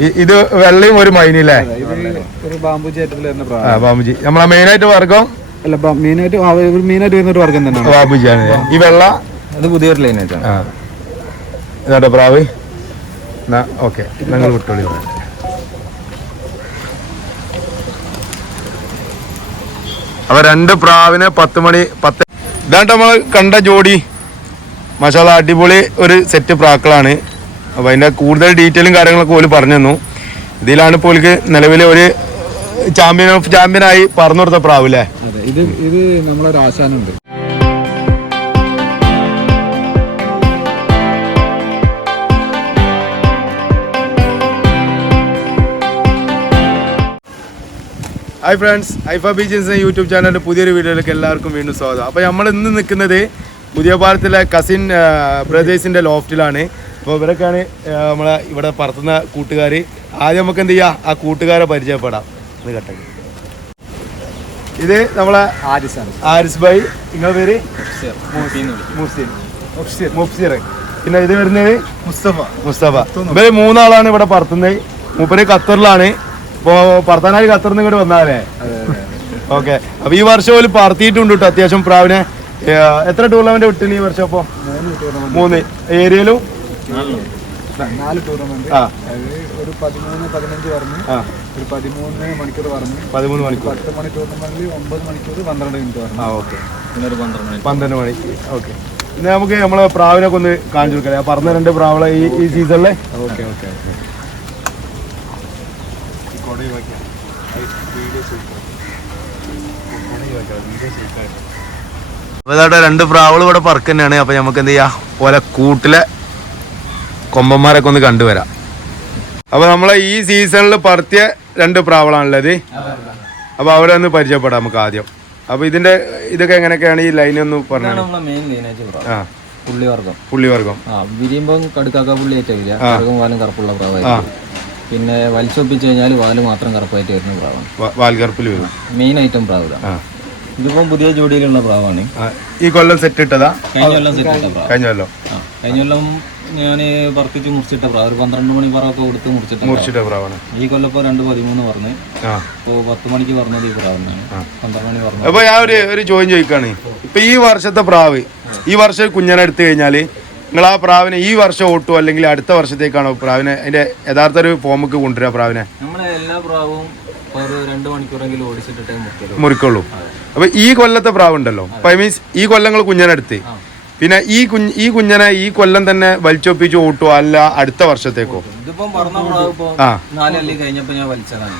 ഇത് വെള്ളയും ഒരു മൈനല്ലേ? ഒരു ബാമ്പുജി. ബാമ്പുജി നമ്മളെ മെയിനായിട്ട് വർഗം അല്ല, മെയിനായിട്ട് വരുന്ന ഒരു വർഗം തന്നെയാണ് ബാമ്പുജിയാണ്. ഈ വെള്ള അത് പുതിയൊരു ലൈനായിട്ടാണ്. ഇതാട്ടോ പ്രാവ്. ഓക്കെ, ഞങ്ങൾ വിട്ടോളി. അപ്പൊ 2 പ്രാവിനെ 10 മണി 10. ഇതാണ്ട് നമ്മൾ കണ്ട ജോഡി. മാഷാഅല്ലാഹ് അടിപൊളി ഒരു സെറ്റ് പ്രാക്കളാണ്. അപ്പോൾ അതിൻ്റെ കൂടുതൽ ഡീറ്റെയിലും കാര്യങ്ങളൊക്കെ ഓല് പറഞ്ഞു തന്നു. ഇതിലാണ് ഇപ്പോൾ ഓൽക്ക് നിലവിൽ ഒരു ചാമ്പ്യനായി പറഞ്ഞു കൊടുത്ത പ്രാവ് അല്ലേ? ഇത് നമ്മളൊരു ആശാനുണ്ട്. ഹായ് ഫ്രണ്ട്സ്, ഐഫ ബീച്ചിൻസ് യൂട്യൂബ് ചാനലിൻ്റെ പുതിയൊരു വീഡിയോയിലേക്ക് എല്ലാവർക്കും വീണ്ടും സ്വാഗതം. അപ്പോൾ നമ്മൾ ഇന്ന് നിൽക്കുന്നത് പുതിയ പാലത്തിലെ കസിൻ ബ്രദേഴ്സിൻ്റെ ലോഫ്റ്റിലാണ്. അപ്പോൾ ഇവരൊക്കെയാണ് നമ്മളെ ഇവിടെ പറത്തുന്ന കൂട്ടുകാർ. ആദ്യം നമുക്ക് എന്ത് ചെയ്യാം, ആ കൂട്ടുകാരെ പരിചയപ്പെടാം. ഇത് കേട്ടെ, ഇത് നമ്മളെ ആരിസ് ഭായ്. നിങ്ങളുടെ പേര്? മുഫ്സിർ. പിന്നെ ഇത് വരുന്നത് മുസ്തഫ. ഇവർ 3 ആളാണ് ഇവിടെ പറത്തുന്നത്. മൂപ്പര് ഖത്തറിലാണ്. ഇപ്പോൾ പറത്താനായി ഖത്തറിൽ നിന്ന് ഇങ്ങോട്ട് വന്നാലേ? ഓക്കെ. അപ്പോൾ ഈ വർഷം ഒരു പറത്തിയിട്ടുണ്ട് കേട്ടോ അത്യാവശ്യം പ്രാവിനെ. എത്ര ടൂർണമെന്റ് വിട്ടിന് ഈ വർഷം? അപ്പോൾ 3 ഏരിയയിലും 4 ടൂർണമെന്റ്. ഒരു 13-15 പറഞ്ഞു, ഒരു 13 മണിക്കൂർ പറഞ്ഞു, 13 മണിക്കൂർ, 10 മണി ടൂർണമെന്റിൽ 9 മണിക്കൂർ 12 മിനിറ്റ് പറഞ്ഞു. ഓക്കെ, പിന്നെ ഒരു 12 മണി. ഓക്കെ, പിന്നെ നമുക്ക് നമ്മളെ പ്രാവിനൊക്കെ ഒന്ന് കാണിച്ചു കൊടുക്കാം. പറഞ്ഞ 2 പ്രാവളെ ഈ സീസണിലെ. Okay okay okay. അപ്പോൾ ഇതാട്ടെ 2 പ്രാവുകൾ ഇവിടെ പറക്ക് തന്നെയാണ്. അപ്പോൾ നമുക്ക് എന്ത് ചെയ്യാം, പോലെ കൂട്ടിലെ കൊമ്പന്മാരൊക്കെ ഒന്ന് കണ്ടുവരാം. അപ്പോൾ നമ്മളെ ഈ സീസണിൽ പറത്തിയ 2 പ്രാവുകളാണുള്ളത്. അപ്പോൾ അവരെ ഒന്ന് പരിചയപ്പെടാം നമുക്ക് ആദ്യം. അപ്പോൾ ഇതൊക്കെ എങ്ങനെയൊക്കെയാണ് ഈ ലൈൻ ഒന്ന് പറഞ്ഞു? പുള്ളിവർഗം വിരിയുമ്പോൾ കടുക്കാക്ക പുള്ളി ഏറ്റവും വാലും കറുപ്പുള്ള പ്രാവായിരിക്കും. പിന്നെ വലിച്ചൊപ്പിച്ച് കഴിഞ്ഞാൽ വാല് മാത്രം കറുപ്പായിട്ട് വരുന്ന പ്രാവാണ്. വാൽ കറുപ്പിൽ വരും. മെയിൻ ഐറ്റം പ്രാവില്ല. ഇതിപ്പം പുതിയ ജോഡിയിലുള്ള പ്രാവാണ്. ഈ കൊല്ലം സെറ്റ് ഇട്ടതാ? കഴിഞ്ഞ കൊല്ലം സെറ്റ് ഇട്ട പ്രാവ്. കഴിഞ്ഞ കൊല്ലം ഞാൻ പറപ്പിച്ച് മുറിച്ചിട്ട പ്രാവ്. ഒരു 12 മണി പറവൊക്കെ കൊടുത്ത് മുറിച്ചിട്ട പ്രാവാണ്. ഈ കൊല്ലം ഇപ്പോൾ 2:13 പറഞ്ഞ്. ഇപ്പോൾ 10 മണിക്ക് പറഞ്ഞത് ഈ പ്രാവിനാണ്. 12 മണി പറഞ്ഞു. അപ്പൊ ഞാൻ ഒരു ചോദ്യം ചോദിക്കാണ്. ഇപ്പൊ ഈ വർഷത്തെ പ്രാവ്, ഈ വർഷം കുഞ്ഞനെ എടുത്തു കഴിഞ്ഞാല് നിങ്ങൾ ആ പ്രാവിനെ ഈ വർഷം ഓട്ടുമോ അല്ലെങ്കിൽ അടുത്ത വർഷത്തേക്കാണോ പ്രാവിനെ അതിന്റെ യഥാർത്ഥ ഒരു ഫോമുക്ക് കൊണ്ടുവരിക? പ്രാവിനെ നമ്മളെ എല്ലാ പ്രാവും ഒരു 2 മണിക്കൂറെങ്കിലും ഓടിച്ചിട്ടേ മുറിക്കുള്ളൂ. അപ്പൊ ഈ കൊല്ലത്തെ പ്രാവ് ഉണ്ടല്ലോ, മീൻസ് ഈ കൊല്ലങ്ങൾ കുഞ്ഞനെടുത്ത് പിന്നെ ഈ കുഞ്ഞനെ ഈ കൊല്ലം തന്നെ വലിച്ചൊപ്പിച്ച് ഓട്ടുമോ അല്ല അടുത്ത വർഷത്തേക്കോ?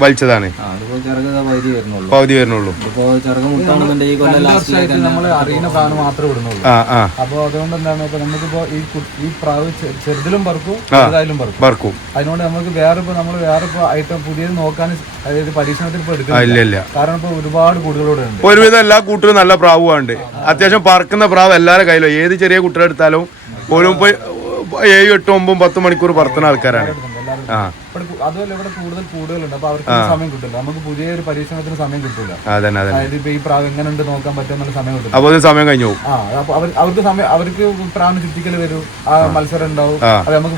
വലിച്ചതാണ്. പകുതി വരുന്നുള്ളൂ. അപ്പൊ അതുകൊണ്ട് എന്താണ്, ഇപ്പൊ നമുക്കിപ്പോ ഈ പ്രാവ് ചെറുതിലും പറക്കും അതിനോട് നമുക്ക് വേറെ ഐറ്റം പുതിയത് നോക്കാൻ, അതായത് പരീക്ഷണത്തിൽ ഇപ്പൊ എടുക്കില്ല. കാരണം ഇപ്പൊ ഒരുപാട് കൂടുതലൂടെ ഉണ്ട്. ഒരുവിധം എല്ലാ കൂട്ടരും നല്ല പ്രാവുണ്ട്. അത്യാവശ്യം പറക്കുന്ന പ്രാവ് എല്ലാവരുടെ കയ്യിലും. ഏത് ചെറിയ കുട്ടികളെടുത്താലും ഓരോ 7, 8, 9, 10 മണിക്കൂർ പറത്തുന്ന ആൾക്കാരാണ്. അതുപോലെ ഇവിടെ കൂടുതലുണ്ട്. അപ്പൊ അവർക്ക് സമയം കിട്ടില്ല. നമുക്ക് പുതിയൊരു പരീക്ഷണത്തിന് സമയം കിട്ടില്ല. അതായത് ഇപ്പൊ ഈ പ്രാവ് എങ്ങനെ ഉണ്ട് നോക്കാൻ പറ്റുമെന്നുള്ള സമയം കിട്ടില്ല. അപ്പൊ സമയം കഴിഞ്ഞു പോകും. അവർക്ക് പ്രാവിന് ചുറ്റിക്കൽ വരും, ആ മത്സരം ഉണ്ടാവും. അത് നമുക്ക്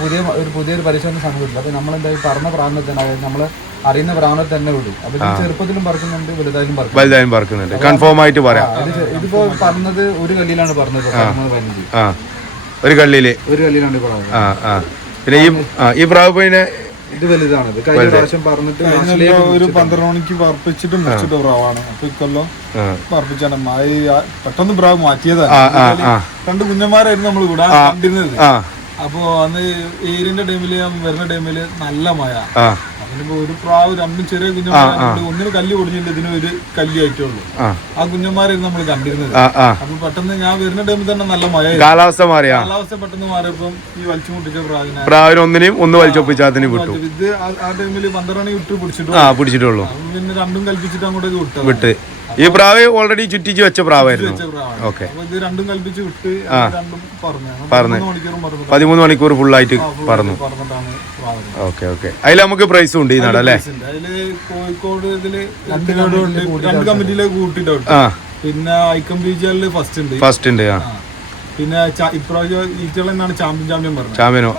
പുതിയൊരു പരീക്ഷണത്തിന് സമയം കിട്ടില്ല. അപ്പൊ നമ്മളെന്താ പറഞ്ഞ പ്രാവിനെ തന്നെ, അതായത് നമ്മള് അറിയുന്ന പ്രാവിനെ തന്നെ വിടും. അപ്പൊ ചെറുപ്പത്തിലും പറക്കുന്നുണ്ട്, വലുതായാലും പറക്കുന്നുണ്ട്. കൺഫേം ആയിട്ട് പറയാം. ഇതിപ്പോ പറഞ്ഞത് ഒരു കല്ലിലാണ് പറഞ്ഞത്. 15 ഒരു കല്ലിലാണ് പിന്നെ ഈ പ്രാവ് പിന്നെ ഇത് വലുതാണ്. കഴിഞ്ഞ പ്രാവശ്യം പറഞ്ഞിട്ട് ഒരു 12 മണിക്ക് പറപ്പിച്ചിട്ട് മുറിച്ചിട്ട പ്രാവാണ്. അപ്പൊ ഇക്കൊല്ലം പറപ്പിച്ചാണ്. പെട്ടെന്ന് പ്രാവ് മാറ്റിയതാണ്. 2 കുഞ്ഞന്മാരായിരുന്നു നമ്മൾ വിടാൻ കണ്ടിരുന്നത്. അപ്പൊ അന്ന് ഏരിയന്റെ ടൈമില് വരുന്ന ടൈമില് നല്ല മഴ. അതിനിപ്പോ ഒരു പ്രാവ് 2 ചെറിയ കുഞ്ഞന്മാരുണ്ട്. ഒന്നിന് കല്ല് പൊടിഞ്ഞില്ല, ഇതിന് ഒരു കല്ല് ആയിട്ടുള്ളൂ. ആ കുഞ്ഞന്മാരായിരുന്നു നമ്മൾ കണ്ടിരുന്നത്. അപ്പൊ പെട്ടെന്ന് ഞാൻ വരുന്ന ടൈമിൽ തന്നെ നല്ല മഴ. കാലാവസ്ഥ പെട്ടെന്ന് മാറിയപ്പോ ഈ വലിച്ചു മുട്ടിച്ച പ്രാവിനെ ഒന്ന് വലിച്ചൊപ്പിച്ചാത്തിന് വിട്ടു. ഇത് ആ ടൈമില് 12 മണി വിട്ട് പിടിച്ചിട്ടുള്ളൂ. പിന്നെ 2 കൽപ്പിച്ചിട്ട് അങ്ങോട്ടേക്ക് വിട്ട്. ഈ പ്രാവ് ഓൾറെഡി ചുറ്റിച്ച് വെച്ച പ്രാവായിരുന്നു. ഓക്കെ, 2 കൽപ്പിച്ച് വിട്ട് പറഞ്ഞു 13 മണിക്കൂർ ഫുള്ളായിട്ട് പറഞ്ഞു. Okay okay. അതിൽ നമുക്ക് പ്രൈസും ഉണ്ട് ഈ നാട് അല്ലേ? കോഴിക്കോട് ഇതില് 2 കമ്മിറ്റിയിലേക്ക് കൂട്ടിട്ടുണ്ട്. പിന്നെ ഐക്കം ബീച്ചുകളില് ഫസ്റ്റ് ഉണ്ട്. പിന്നെ ഇപ്രാവശ്യം ഈറ്റകൾ തന്നെയാണ് ചാമ്പ്യൻ പറഞ്ഞത്. ചാമ്പ്യനോ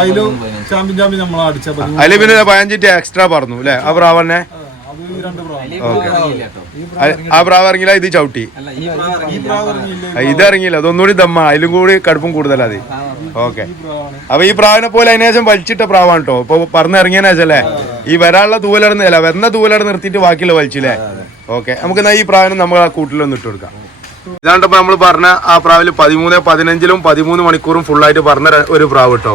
അതിലും ചാമ്പ്യൻ നമ്മൾ അടിച്ച അതില് പിന്നെ 15 എക്സ്ട്രാ പറഞ്ഞു അല്ലെ ആ പ്രാവന്നെ. അത് 2 പ്രാവശ്യം ആ പ്രാവ് ഇറങ്ങില്ല, ഇത് ചവിട്ടി ഇത് ഇറങ്ങിയില്ല. അതൊന്നുകൂടി ദമ്മ, അതിലും കൂടി കടുപ്പം കൂടുതലാ അത്. ഓക്കെ, അപ്പൊ ഈ പ്രാവിനെ പോലെ അതിനുശേഷം വലിച്ചിട്ട പ്രാവാണ് കേട്ടോ ഇപ്പൊ പറഞ്ഞിറങ്ങിയതിനു ശേഷം അല്ലേ. ഈ വരാനുള്ള തൂവലടന്നില്ല, വരുന്ന തൂവലട നിർത്തിയിട്ട് ബാക്കിയുള്ള വലിച്ചില്ലേ. ഓക്കെ, നമുക്ക് ഈ പ്രാവിനെ നമ്മൾ ആ കൂട്ടിലൊന്ന് ഇട്ട് കൊടുക്കാം. ഇതാണ്ടപ്പോ നമ്മൾ പറഞ്ഞ ആ പ്രാവില് 13, 15 13 മണിക്കൂറും ഫുള്ളായിട്ട് പറഞ്ഞ ഒരു പ്രാവ് കേട്ടോ.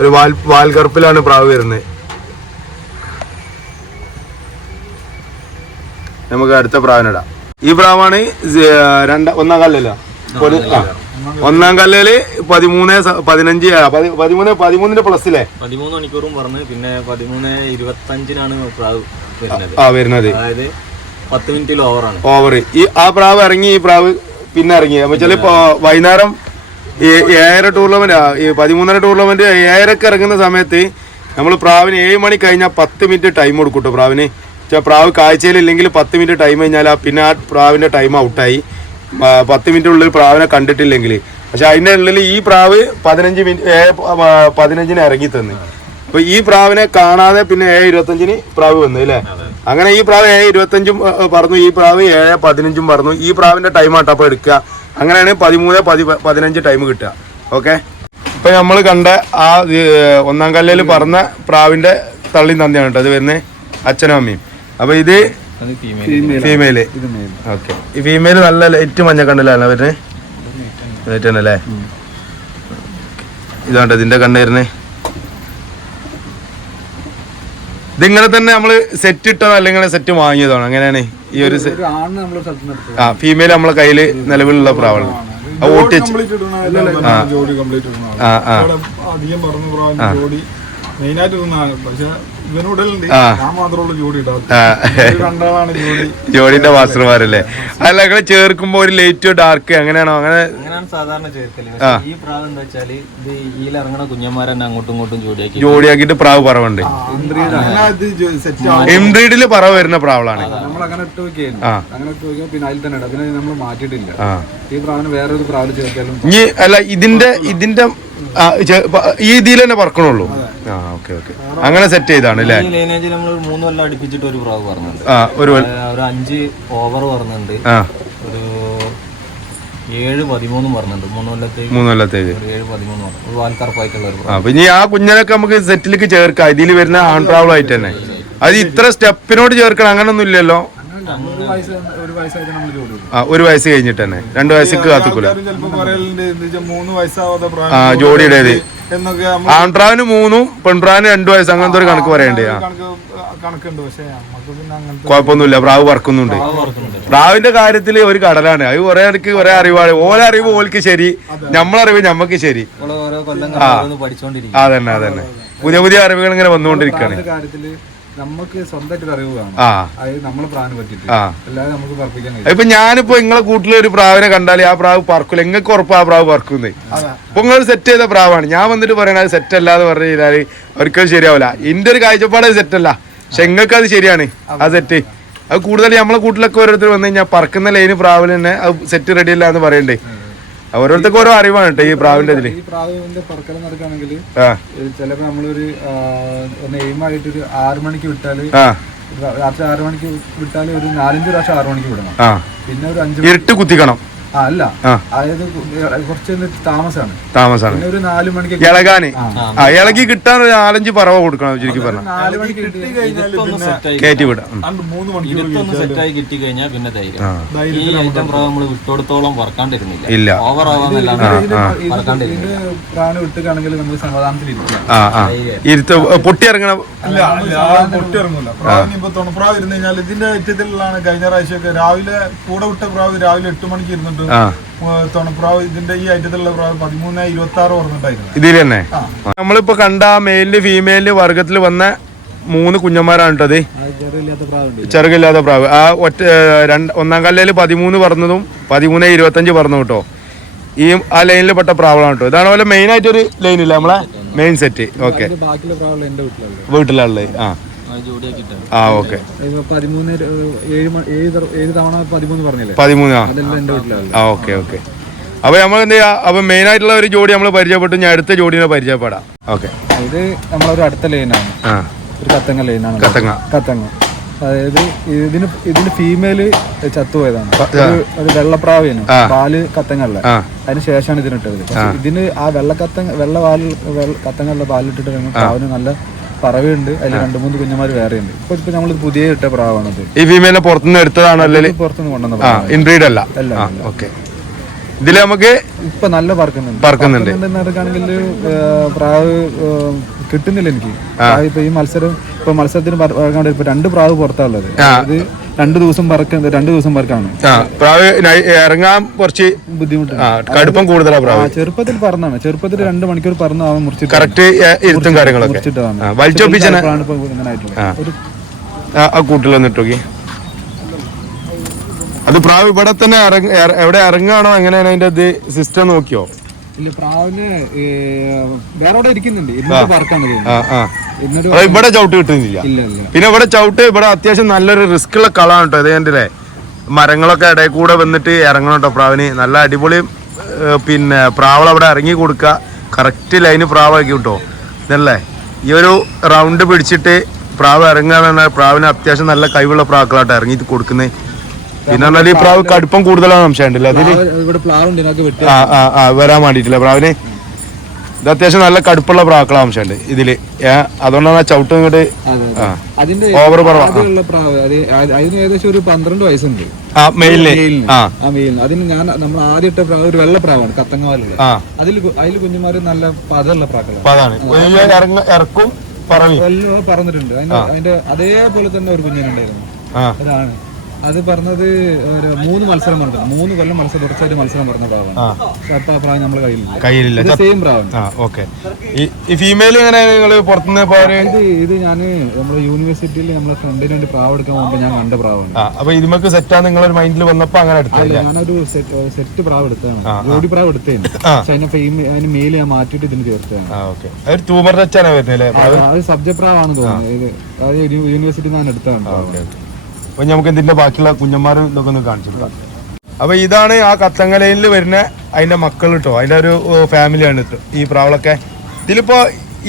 ഒരു വാൽകറുപ്പിലാണ് പ്രാവ് വരുന്നത്. നമുക്ക് അടുത്ത പ്രാവിനിടാം. ഈ പ്രാവാണ് ഒന്നാം കല്ലല്ലോ. ഒന്നാം കല്ലില് 13, 15, 13 പ്ലസ് അല്ലേ. 13 മണിക്കൂറും പറഞ്ഞ് പിന്നെ 13:25 പ്രാവ് വരുന്നത്. അതായത് 10 മിനിറ്റിൽ ഓവറാണ്. ഓവർ ഈ ആ പ്രാവ് ഇറങ്ങി, ഈ പ്രാവ് പിന്നെ ഇറങ്ങി. അപ്പൊ വെച്ചാൽ ഇപ്പൊ വൈകുന്നേരം 7 ടൂർണമെന്റ് 13 ടൂർണമെന്റ് 7 ഇറങ്ങുന്ന സമയത്ത് നമ്മൾ പ്രാവിന് 7 മണി കഴിഞ്ഞാൽ 10 മിനിറ്റ് ടൈം കൊടുക്കൂട്ടോ പ്രാവിന്. പ്രാവ് കാഴ്ചയിലില്ലെങ്കിൽ 10 മിനിറ്റ് ടൈം കഴിഞ്ഞാൽ പിന്നെ ആ പ്രാവിന്റെ ടൈം ഔട്ടായി. 10 മിനിറ്റിനുള്ളിൽ പ്രാവിനെ കണ്ടിട്ടില്ലെങ്കിൽ. പക്ഷെ അതിന്റെ ഉള്ളിൽ ഈ പ്രാവ് 15 മിനിറ്റ് 15 ഇറങ്ങി തന്നു. അപ്പൊ ഈ പ്രാവിനെ കാണാതെ പിന്നെ 7:25 പ്രാവ് വന്നു അല്ലേ. അങ്ങനെ ഈ പ്രാവ് 7:25 പറഞ്ഞു, ഈ പ്രാവ് 7:15 പറഞ്ഞു. ഈ പ്രാവിന്റെ ടൈം ആട്ടോ അപ്പൊ എടുക്കുക. അങ്ങനെയാണ് 13, 15 ടൈം കിട്ടുക. ഓക്കെ, ഇപ്പൊ നമ്മൾ കണ്ട ആ ഒന്നാം കല്ലിൽ പറഞ്ഞ പ്രാവിന്റെ തള്ളി തന്നെയാണ് കേട്ടോ അത് വരുന്നത്, അച്ഛനും അമ്മയും. അപ്പൊ ഇത് ഫീമെയില്. ഓക്കെ, ഈ ഫീമെയില് നല്ല ലൈറ്റ് മഞ്ഞ കണ്ണിലാണ് വരുന്നത്. ലൈറ്റ് തന്നെ അല്ലേ. ഇതാണ്ട് ഇതിന്റെ കണ്ണ് വരുന്നത്. ഇതിങ്ങനെ തന്നെ നമ്മള് സെറ്റ് ഇട്ടതോ അല്ലെങ്കിൽ സെറ്റ് വാങ്ങിയതാണ്? അങ്ങനെയാണ് ഈ ഒരു ഫീമെയിൽ നമ്മളെ കയ്യില് നിലവിലുള്ള പ്രാവാണ്. ജോഡിന്റെ മാസ്റ്റർമാരല്ലേ. അല്ല, നിങ്ങള് ചേർക്കുമ്പോ ഒരു ലൈറ്റ് ഡാർക്ക് അങ്ങനെയാണോ? അങ്ങനെയാണ് സാധാരണ ചേർക്കല്. ഈ പ്രാവ് എന്താ വെച്ചാല് ഇത് ഈലിറങ്ങണ കുഞ്ഞന്മാരെന്നെ അങ്ങോട്ടും ഇങ്ങോട്ടും ജോഡിയാക്കിട്ട് പ്രാവ് പറവുണ്ട്. എംബ്രീഡില് പറവ് വരുന്ന പ്രാവളാണ്. ഇനി അല്ല ഇതിന്റെ ഈ ഇതിൽ തന്നെ പറക്കണുള്ളൂ. ഓക്കെ ഓക്കെ, അങ്ങനെ സെറ്റ് ചെയ്താണ് അല്ലേ. ലൈനേജിൽ നമ്മൾ 3 കൊല്ലം അടുപ്പിച്ചിട്ട് ഒരു പ്രാവ് പറഞ്ഞിട്ടുണ്ട്. ഒരു 5 ഓവർ പറഞ്ഞിട്ടുണ്ട്. ഒരു 7-13 പറഞ്ഞിട്ടുണ്ട്. 3 കൊല്ലത്തേക്ക് 7-13 ഒരു വാൽക്കറപ്പായിട്ടുള്ള ഒരു പ്രാവ്. അപ്പൊ ഇനി ആ കുഞ്ഞിനൊക്കെ നമുക്ക് സെറ്റിലേക്ക് ചേർക്കാം. ഇതിൽ വരുന്ന ആൺ പ്രാവൾ ആയിട്ട് തന്നെ. അത് ഇത്ര സ്റ്റെപ്പിനോട് ചേർക്കണം അങ്ങനൊന്നും ഇല്ലല്ലോ. ഒരു വയസ്സ് കഴിഞ്ഞിട്ട് തന്നെ 2 വയസ്സിക്ക് കാത്തിക്കൂല. ജോഡിയുടേത് ആൺപ്രാവിന് 3 പെൺപ്രാവിന് 2 വയസ്സ് അങ്ങനത്തെ ഒരു കണക്ക് പറയണ്ടേ. കുഴപ്പമൊന്നുമില്ല, പ്രാവ് പറക്കുന്നുണ്ട്. പ്രാവിന്റെ കാര്യത്തിൽ ഒരു കടലാണ്. അത് കുറെ ആൾക്ക് കുറെ അറിവാണ്. ഓരോ അറിവ് ഓൽക്ക് ശരി, നമ്മളറിവ് ഞമ്മക്ക് ശരി. അതന്നെ അതന്നെ, പുതിയ പുതിയ അറിവുകൾ ഇങ്ങനെ വന്നുകൊണ്ടിരിക്കുകയാണ്. നമുക്ക് സ്വന്തമായിട്ട് അറിവ് വേണം. നമ്മള് പ്രാവിനെ പറ്റിട്ട് അല്ലാതെ നമുക്ക് പറപ്പിക്കാൻ കഴിയും. ഇപ്പൊ ഞാനിപ്പോ നിങ്ങളെ കൂട്ടിൽ ഒരു പ്രാവിനെ കണ്ടാൽ ആ പ്രാവ് പറക്കൂല. നിങ്ങൾക്ക് ഉറപ്പ് ആ പ്രാവ് പറക്കുന്നേ. ഇപ്പൊ നിങ്ങൾ സെറ്റ് ചെയ്ത പ്രാവാണ്. ഞാൻ വന്നിട്ട് പറയണത് സെറ്റ് അല്ലാതെ പറഞ്ഞു കഴിഞ്ഞാല് ഒരിക്കലും ശരിയാവില്ല. എന്റെ ഒരു കാഴ്ചപ്പാട് സെറ്റല്ല, പക്ഷെ നിങ്ങൾക്ക് അത് ശരിയാണ് ആ സെറ്റ്. അത് കൂടുതൽ നമ്മളെ കൂട്ടിലൊക്കെ ഓരോരുത്തർ വന്നു കഴിഞ്ഞാൽ പറക്കുന്ന ലൈന് പ്രാവിന് തന്നെ അത് സെറ്റ് റെഡി അല്ല എന്ന് പറയണ്ടേ. ഓരോരുത്തർക്ക് ഓരോ അറിവാണ് കേട്ടോ ഈ പ്രാവിന്റെ ഇതില്. ഈ പ്രാവിന്റെ പറക്കലം നടക്കുകയാണെങ്കിൽ ചിലപ്പോ നമ്മളൊരു എയിമായിട്ട് ഒരു 6 മണിക്ക് വിട്ടാല്, രാത്രി 6 മണിക്ക് വിട്ടാല് ഒരു 4-5 പ്രാവശ്യം 6 മണിക്ക് വിടണം. പിന്നെ ഒരു 5 ഇരുട്ട് കുത്തിക്കണം. അല്ല, അതായത് കുറച്ച് താമസമാണ്. പിന്നെ ഒരു 4 മണിക്ക് ഇളകാന് ഇളകി കിട്ടാൻ ഒരു 4-5 പറവ കൊടുക്കണം. ശരിക്കും പറഞ്ഞാൽ 4 മണിക്ക് കിട്ടി കഴിഞ്ഞാൽ കയറ്റി വിടാം. 3 മണിക്കൂർ സെറ്റായി കിട്ടി കഴിഞ്ഞാൽ പിന്നെ ഈ ഐറ്റം പ്രാവ് നമ്മള് വിട്ടോടത്തോളം പറക്കാണ്ടിരുന്നില്ല. ഇല്ല, പ്രാവിനെ വിട്ടുകയാണെങ്കിൽ നമ്മൾ സമാധാനത്തിലിരിക്കാം. ഇരുത്ത് പൊട്ടി ഇറങ്ങണം. പൊട്ടി ഇറങ്ങൂല. പ്രാവിന് ഇപ്പൊ തുണപ്രാവ് ഇരുന്ന് കഴിഞ്ഞാൽ ഇതിന്റെ ഐറ്റത്തിലാണ്. കഴിഞ്ഞ പ്രാവശ്യമൊക്കെ രാവിലെ കൂടെ വിട്ട പ്രാവ് രാവിലെ 8 മണിക്ക് ഇരുന്നിട്ട് തുണപ്രാവ് ഇതിന്റെ ഈ ഐറ്റത്തിലുള്ള പ്രാവ് 13:26 പറഞ്ഞിട്ടായിരുന്നു ഇതിൽ തന്നെ. നമ്മളിപ്പോ കണ്ട മെയിലില് ഫീമെയിലില് വർഗത്തിൽ വന്ന 3 കുഞ്ഞന്മാരാണ് കേട്ടത്. ചെറുകില്ലാത്ത പ്രാവ്. ആ ഒന്നാം കല്ലില് 13 പറഞ്ഞതും 13:25 പറഞ്ഞു കേട്ടോ. ഈ ആ ലൈനിൽ പെട്ട പ്രാവളാണ് കേട്ടോ. ഇതാണ് പോലെ മെയിൻ ആയിട്ടൊരു ലൈൻ ഇല്ല നമ്മളെ മെയിൻ സെറ്റ്. ഓക്കെ, വീട്ടിലുള്ളത്. ആ ഓക്കെ 13 7 തവണ 13 പറഞ്ഞില്ലേ 13 അതെല്ലാം എൻ്റെ വീട്ടിലാണ്. ആ ഓക്കെ ഓക്കെ. അപ്പൊ നമ്മൾ എന്ത് ചെയ്യാ, അപ്പൊ മെയിൻ ആയിട്ടുള്ള ഒരു ജോഡി നമ്മൾ പരിചയപ്പെട്ടു. ഞാൻ അടുത്ത ജോഡിനെ പരിചയപ്പെടാം. ഓക്കെ. ഇത് നമ്മളൊരു അടുത്ത ലൈനാണ്, ഒരു കത്തങ്ങ ലൈനാണ്. കത്തങ്ങ അതായത് ഇതിന് ഫീമെയില് ചത്തുപോയതാണ്. ഒരു വെള്ളപ്രാവിന് പാല് കത്തങ്ങല്ല, അതിന് ശേഷമാണ് ഇതിനിട്ടത്. ഇതിന് ആ കത്തങ്ങളുടെ പാലിട്ടിട്ട് പ്രാവിന് നല്ല പറവുണ്ട്. അതിൽ 2-3 കുഞ്ഞന്മാര് വേറെ ഉണ്ട്. ഇപ്പൊ നമ്മൾ പുതിയ ഇട്ട പ്രാവാണത്. ഈ ഫീമെയിലിനെ പുറത്തുനിന്ന് എടുത്തതാണോ? പുറത്തുനിന്ന് കൊണ്ടുവന്ന ഇൻബ്രീഡ് അല്ല. ഓക്കെ. ഇതില് നമുക്ക് ഇപ്പൊ നല്ല പറക്കുന്നുണ്ട്. പ്രാവ് കിട്ടുന്നില്ല എനിക്ക്. ഇപ്പൊ ഈ മത്സരത്തിന് ഇപ്പൊ 2 പ്രാവ് പുറത്താണുള്ളത്. ഇത് 2 ദിവസം പറക്കാണ്. പ്രാവ് ഇറങ്ങാൻ കുറച്ച് ബുദ്ധിമുട്ടാണ്, കടുപ്പം കൂടുതലാണ്. ചെറുപ്പത്തിൽ പറന്നാണ്. ചെറുപ്പത്തിൽ 2 മണിക്കൂർ പറന്ന് അവൻ മുറിച്ചിട്ട് കറക്റ്റ് ഇരുത്തും കാര്യങ്ങളൊക്കെ മുറിച്ചിട്ടതാണ്. കൂട്ടിലൊന്നിട്ടോക്കി. അത് പ്രാവ് ഇവിടെ തന്നെ എവിടെ ഇറങ്ങാണോ എങ്ങനെയാണ് അതിന്റെ ഇത് സിസ്റ്റം നോക്കിയോ? ഇല്ല, പ്രാവിന് വേറെ അവിടെ ഇരിക്കുന്നുണ്ട്. ഇവിടെ ചവിട്ട് കിട്ടുന്നില്ല. പിന്നെ ഇവിടെ ചവിട്ട് ഇവിടെ അത്യാവശ്യം നല്ലൊരു റിസ്ക് ഉള്ള കളാണ് കേട്ടോ. ഇത് കണ്ടില്ലേ, മരങ്ങളൊക്കെ ഇടയിൽ കൂടെ വന്നിട്ട് ഇറങ്ങണം കേട്ടോ പ്രാവിന്. നല്ല അടിപൊളി പിന്നെ പ്രാവൾ അവിടെ ഇറങ്ങി കൊടുക്കുക. കറക്റ്റ് ലൈന് പ്രാവാക്കി കിട്ടോ. ഇതല്ലേ ഈ ഒരു റൗണ്ട് പിടിച്ചിട്ട് പ്രാവ് ഇറങ്ങുക പറഞ്ഞാൽ പ്രാവിന് അത്യാവശ്യം നല്ല കഴിവുള്ള പ്രാക്കളാട്ടോ ഇറങ്ങി കൊടുക്കുന്നത്. പിന്നെ പറഞ്ഞാൽ ഈ പ്രാവ് കടുപ്പം കൂടുതലാണ് സംശയമുണ്ടല്ലോ അതില് വരാൻ വേണ്ടിട്ടില്ല പ്രാവിന്. ഇത് അത്യാവശ്യം നല്ല കടുപ്പുള്ള പ്രാക്കളാ സംശയമുണ്ട് ഇതില്. അതുകൊണ്ടാണ് ചവിട്ട് ഇങ്ങോട്ട് ഓവർ കുറവാണ്. ഏകദേശം ഒരു 12 വയസ്സുണ്ട് മെയിലിന്. അതിന് നമ്മൾ ആദ്യം ഇട്ട ഒരു വെള്ള പ്രാവാണ്, കത്തങ്ങവാലുള്ള. അതിൽ കുഞ്ഞുമാര് നല്ല പതയുള്ള പ്രാക്കളാണ്. ഇറക്കും പറന്നിട്ടുണ്ട്. അതിന്റെ അതേപോലെ തന്നെ ഒരു കുഞ്ഞിനുണ്ടായിരുന്നു. അതാണ് അത് പറഞ്ഞത്. 3 മത്സരം പറഞ്ഞത്, 3 കൊല്ലം തുടർച്ചയായിട്ട് മത്സരം പറഞ്ഞ പ്രാവാണ്. അപ്പൊ ആ പ്രാവ് നമ്മുടെ കയ്യിലില്ല. സെയിം പ്രാവാണ്. ഈ ഫീമെയിൽ എങ്ങനെ നിങ്ങൾ പുറത്തുനിന്ന് ഇത് ഞാൻ നമ്മുടെ യൂണിവേഴ്സിറ്റിയിൽ നമ്മളെ ഫ്രണ്ടിന് വേണ്ടി പ്രാവ് എടുക്കാൻ പോകുമ്പോൾ ഞാൻ കണ്ട പ്രാവാണ്. അപ്പൊ ഇതിമൊക്കെ സെറ്റാ നിങ്ങളൊരു മൈൻഡിൽ വന്നപ്പോ അങ്ങനെ എടുത്തില്ല? ഞാനൊരു സെറ്റ് പ്രാവ് എടുത്തതാണ്, ജോഡി പ്രാവ് എടുത്തതാണ്. പക്ഷെ അതിന് മെയിൽ ഞാൻ മാറ്റിയിട്ട് ഇതിന് ചേർത്തതാണ്. ട്യൂമർ ടച്ചാണ് വരുന്നത്. അത് സബ്ജക്ട് പ്രാവാണെന്ന് തോന്നുന്നത്. അത് യൂണിവേഴ്സിറ്റിയിൽ ഞാൻ എടുത്തതാണ്. അപ്പൊ നമുക്ക് ഇതിന്റെ ബാക്കിയുള്ള കുഞ്ഞന്മാരും ഇതൊക്കെ ഒന്ന് കാണിച്ചു കൊടുക്കാം. അപ്പൊ ഇതാണ് ആ കത്തങ്ങലയിൽ വരുന്ന അതിന്റെ മക്കൾ കേട്ടോ. അതിന്റെ ഒരു ഫാമിലിയാണ് ഈ പ്രാവളൊക്കെ. ഇതിലിപ്പോ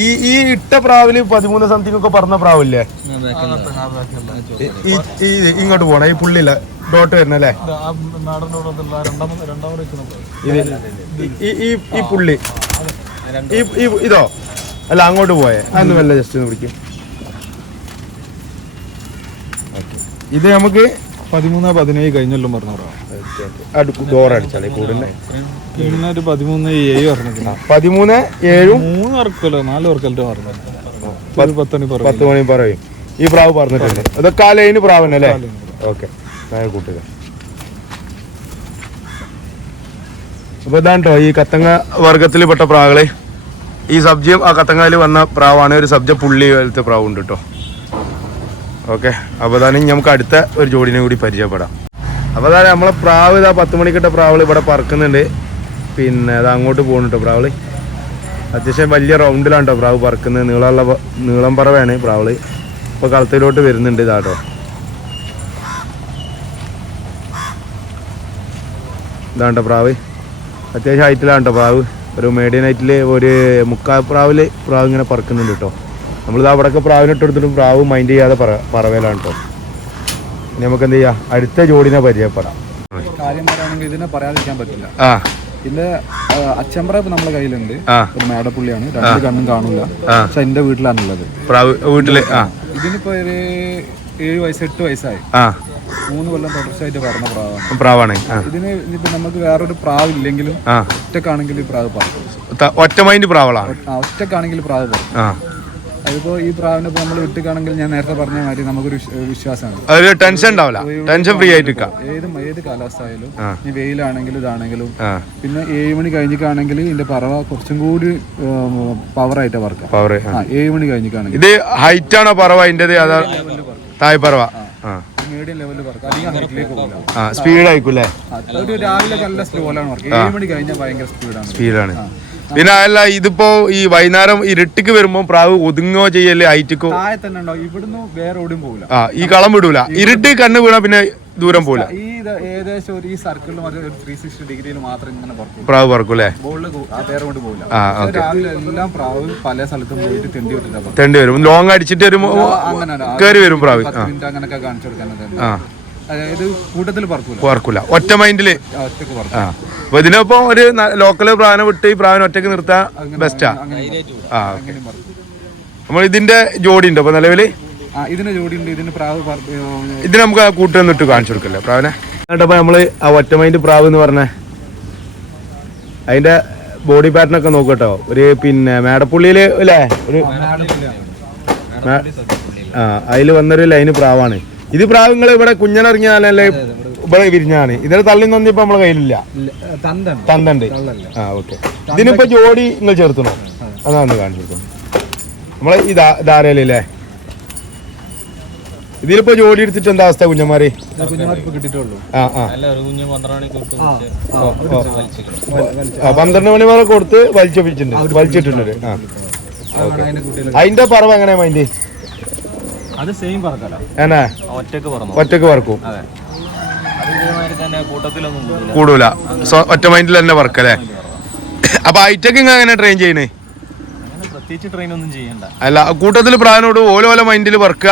ഈ ഇട്ട പ്രാവില് 13 സംതിങ് ഒക്കെ പറഞ്ഞ പ്രാവില്ലേ, ഇങ്ങോട്ട് പോണ ഈ പുള്ളില്ല ഡോട്ട് വരുന്നല്ലേ ഈ പുള്ളി ഇതോ അല്ല അങ്ങോട്ട് പോയേ അന്ന് വല്ല ജസ്റ്റ് ഒന്ന് പിടിക്കും. ഇത് നമുക്ക് 13-17 കഴിഞ്ഞെല്ലാം പറഞ്ഞു ഡോറടിച്ചാലേ കൂടുതൽ 13-7 പറഞ്ഞു. 13-7 3 ഇറക്കല്ലോ 4 ഇറക്കല്ലോ പറഞ്ഞു. 10 മണി പറയും ഈ പ്രാവ് പറഞ്ഞിട്ടുണ്ട്. അതൊക്കെ ആ ലൈന് പ്രാവനല്ലേ? ഓക്കെ കൂട്ടുക. അപ്പൊ ഇതാണ് കേട്ടോ ഈ കത്തങ്ങ വർഗത്തിൽ പെട്ട പ്രാവുകള്. ഈ സബ്ജിയും ആ കത്തങ്ങയിൽ വന്ന പ്രാവാണ്. ഒരു സബ്ജ പുള്ളി പോലത്തെ പ്രാവ് ഉണ്ട് കേട്ടോ. ഓക്കെ. അപ്പോൾ അതാണ് നമുക്ക് അടുത്ത ഒരു ജോഡിനെ കൂടി പരിചയപ്പെടാം. അപ്പോൾ അതാണ് നമ്മളെ പ്രാവ്. ഇതാ 10 മണിക്കിട്ട പ്രാവൾ ഇവിടെ പറക്കുന്നുണ്ട്. പിന്നെ അത് അങ്ങോട്ട് പോകുന്നുണ്ടോ പ്രാവള്. അത്യാവശ്യം വലിയ റൗണ്ടിലാണ് കേട്ടോ പ്രാവ് പറക്കുന്നത്. നീളം പറവാണ് പ്രാവള്. ഇപ്പോൾ കളത്തിലോട്ട് വരുന്നുണ്ട് ഇതാട്ടോ. ഇതാണ്ടോ പ്രാവ്. അത്യാവശ്യം ഹൈറ്റിലാണ് കേട്ടോ പ്രാവ്. ഒരു മീഡിയം ഹൈറ്റിൽ ഒരു 3/4 പ്രാവില് പ്രാവ് ഇങ്ങനെ പറക്കുന്നുണ്ട് കേട്ടോ. നമ്മളിത് അവിടെയൊക്കെ പ്രാവിനിട്ട് എടുത്തിട്ടും പ്രാവ് മൈൻഡ് ചെയ്യാതെ പറവേലാണ് കേട്ടോ. ഇനി നമുക്ക് എന്ത് ചെയ്യാം, അടുത്ത ജോഡിനെ പരിചയപ്പെടാം. കാര്യം പറയുകയാണെങ്കിൽ ഇതിനെ പറയാതിരിക്കാൻ പറ്റില്ല. ഇതിന്റെ അച്ചമ്പ്ര നമ്മളെ കയ്യിലുണ്ട്. ഒരു മേടപ്പുള്ളിയാണ്. 2 കണ്ണും കാണൂല. പക്ഷെ എന്റെ വീട്ടിലാണുള്ളത്. വീട്ടില് ഇതിനിപ്പോ ഒരു 7 വയസ്സ് 8 വയസ്സായി. 3 കൊല്ലം തുടർച്ചയായിട്ട് പറഞ്ഞ പ്രാവാണ്. ഇതിന് ഇനിയിപ്പോ നമുക്ക് വേറൊരു പ്രാവ് ഇല്ലെങ്കിലും ഒറ്റക്കാണെങ്കിൽ പ്രാവ് പറക്കും. ഒറ്റ മൈൻഡ് പ്രാവളാണ്. ഒറ്റക്കാണെങ്കിൽ പ്രാവ് പറക്കും. അതിപ്പോ ഈ പ്രാവിനെ നമ്മൾ വിട്ടിക്കാണെങ്കിൽ ഞാൻ നേരത്തെ പറഞ്ഞ മാതിരി നമുക്കൊരു വിശ്വാസമാണ്. ടെൻഷൻ ഉണ്ടാവില്ല. ടെൻഷൻ ഫ്രീ ആയിട്ട് ഏത് കാലാവസ്ഥ ആയാലും, ഈ വെയിലാണെങ്കിലും ഇതാണെങ്കിലും. പിന്നെ 7 മണി കഴിഞ്ഞിട്ടാണെങ്കിൽ ഇതിന്റെ പറവ കുറച്ചും കൂടി പവറായിട്ട് പറക്കാം. 7 മണി കഴിഞ്ഞിട്ടാണെങ്കിൽ ഇത് ഹൈറ്റ് ആണോ പറവ അതിന്റെ? തായ് പറവ മീഡിയം ലെവലിൽ പറക്കാം. അധികം ഹൈറ്റിലേക്ക് പോകില്ല. സ്പീഡ് ആയിക്കൂല്ലേ? ഒരു രാവിലെ നല്ല സ്ലോയിലാണ് പറക്കുക. 7 മണി കഴിഞ്ഞാൽ ഭയങ്കര സ്പീഡാണ്. പിന്നെ അല്ല ഇതിപ്പോ ഈ വൈകുന്നേരം ഇരുട്ടിക്ക് വരുമ്പോ പ്രാവ് ഒതുങ്ങോ ചെയ്യല്ലേ ഹൈറ്റിക്കോ? താഴെ തന്നെ ഉണ്ടാവും, ഇവിടുന്ന് വേറെ എവിടെയും പോകില്ല. ഈ കളം വിടൂല, ഇരുട്ട് കണ്ണ് വീണാ പിന്നെ ദൂരം പോകില്ല. ഈ ഏകദേശം ഒരു ഈ സർക്കിളിൽ ഒരു 360 ഡിഗ്രിയിൽ മാത്രം ഇങ്ങനെ പറക്കും പ്രാവ് പറക്കും അല്ലേ? ബോളിൽ വേറെ കൊണ്ട് പോകില്ല. രാവിലെ എല്ലാം പ്രാവ് പല സ്ഥലത്തും പോയിട്ട് തെണ്ടി വരും. ലോങ് അടിച്ചിട്ട് വരുമ്പോ കേറി വരും പ്രാവ്. അങ്ങനെയൊക്കെ കാണിച്ചു കൊടുക്കാൻ. അതായത് കൂട്ടത്തിൽ പറക്കൂല, ഒറ്റ മൈൻഡില് ഒറ്റക്ക് പറക്കും. അപ്പൊ ഇതിനിപ്പോ ഒരു ലോക്കല് പ്രാവിനെ വിട്ട് ഈ പ്രാവിനെ ഒറ്റക്ക് നിർത്താ ബെസ്റ്റാ. നമ്മൾ ഇതിന്റെ ജോഡി ഉണ്ടോ ഇപ്പൊ നിലവില്? ഇതിന് ജോഡിയുണ്ട്. ഇതിന് പ്രാവ് ഇതിന് നമുക്ക് കൂട്ടുകാരൻ ഇട്ട് കാണിച്ചു കൊടുക്കല്ലേ പ്രാവിനെ? എന്നിട്ടപ്പോ നമ്മള് ആ ഒറ്റ മൈൻഡ് പ്രാവ് എന്ന് പറഞ്ഞ അതിന്റെ ബോഡി പാറ്റേൺ ഒക്കെ നോക്കട്ടോ. ഒരു പിന്നെ മേടപ്പുള്ളിയില് അല്ലേ, ഒരു അതില് വന്നൊരു ലൈന് പ്രാവാണ് ഇത്. പ്രാവുകൾ ഇവിടെ കുഞ്ഞനിറങ്ങിയാലല്ലേ ഇവിടെ വിരിഞ്ഞാണ്. ഇതിന് തള്ളി നന്ദി ഇപ്പൊ നമ്മളെ കയ്യിലില്ല, തന്തണ്ട്. ഓക്കെ. ഇതിനിപ്പോ ജോഡി നിങ്ങൾ ചേർത്തണോ? അതാന്ന് കാണിച്ചു കൊടുക്കണം നമ്മളെ ഈ ധാരയിലല്ലേ. ഇതിലിപ്പോ ജോഡി എടുത്തിട്ട് എന്താ അവസ്ഥ കുഞ്ഞന്മാര്? കിട്ടിയിട്ടുള്ളൂ. 12 മണി വരെ കൊടുത്ത് വലിച്ചിട്ടുണ്ട്. അതിന്റെ പറവ് എങ്ങനെയാ മൈൻഡ്? അത് സെയിം പറക്കല, ഒറ്റക്ക് പറക്കും, കൂടൂല. ഒറ്റ മൈൻഡിൽ തന്നെ പറക്കല്ലേ? അപ്പൊ ഐറ്റക്ക് ഇങ്ങനെ എങ്ങനെ ട്രെയിൻ ചെയ്യണേ? അല്ല, കൂട്ടത്തില് പ്രാവിനോട് ഓലോല മൈൻഡിൽ പറക്കുക,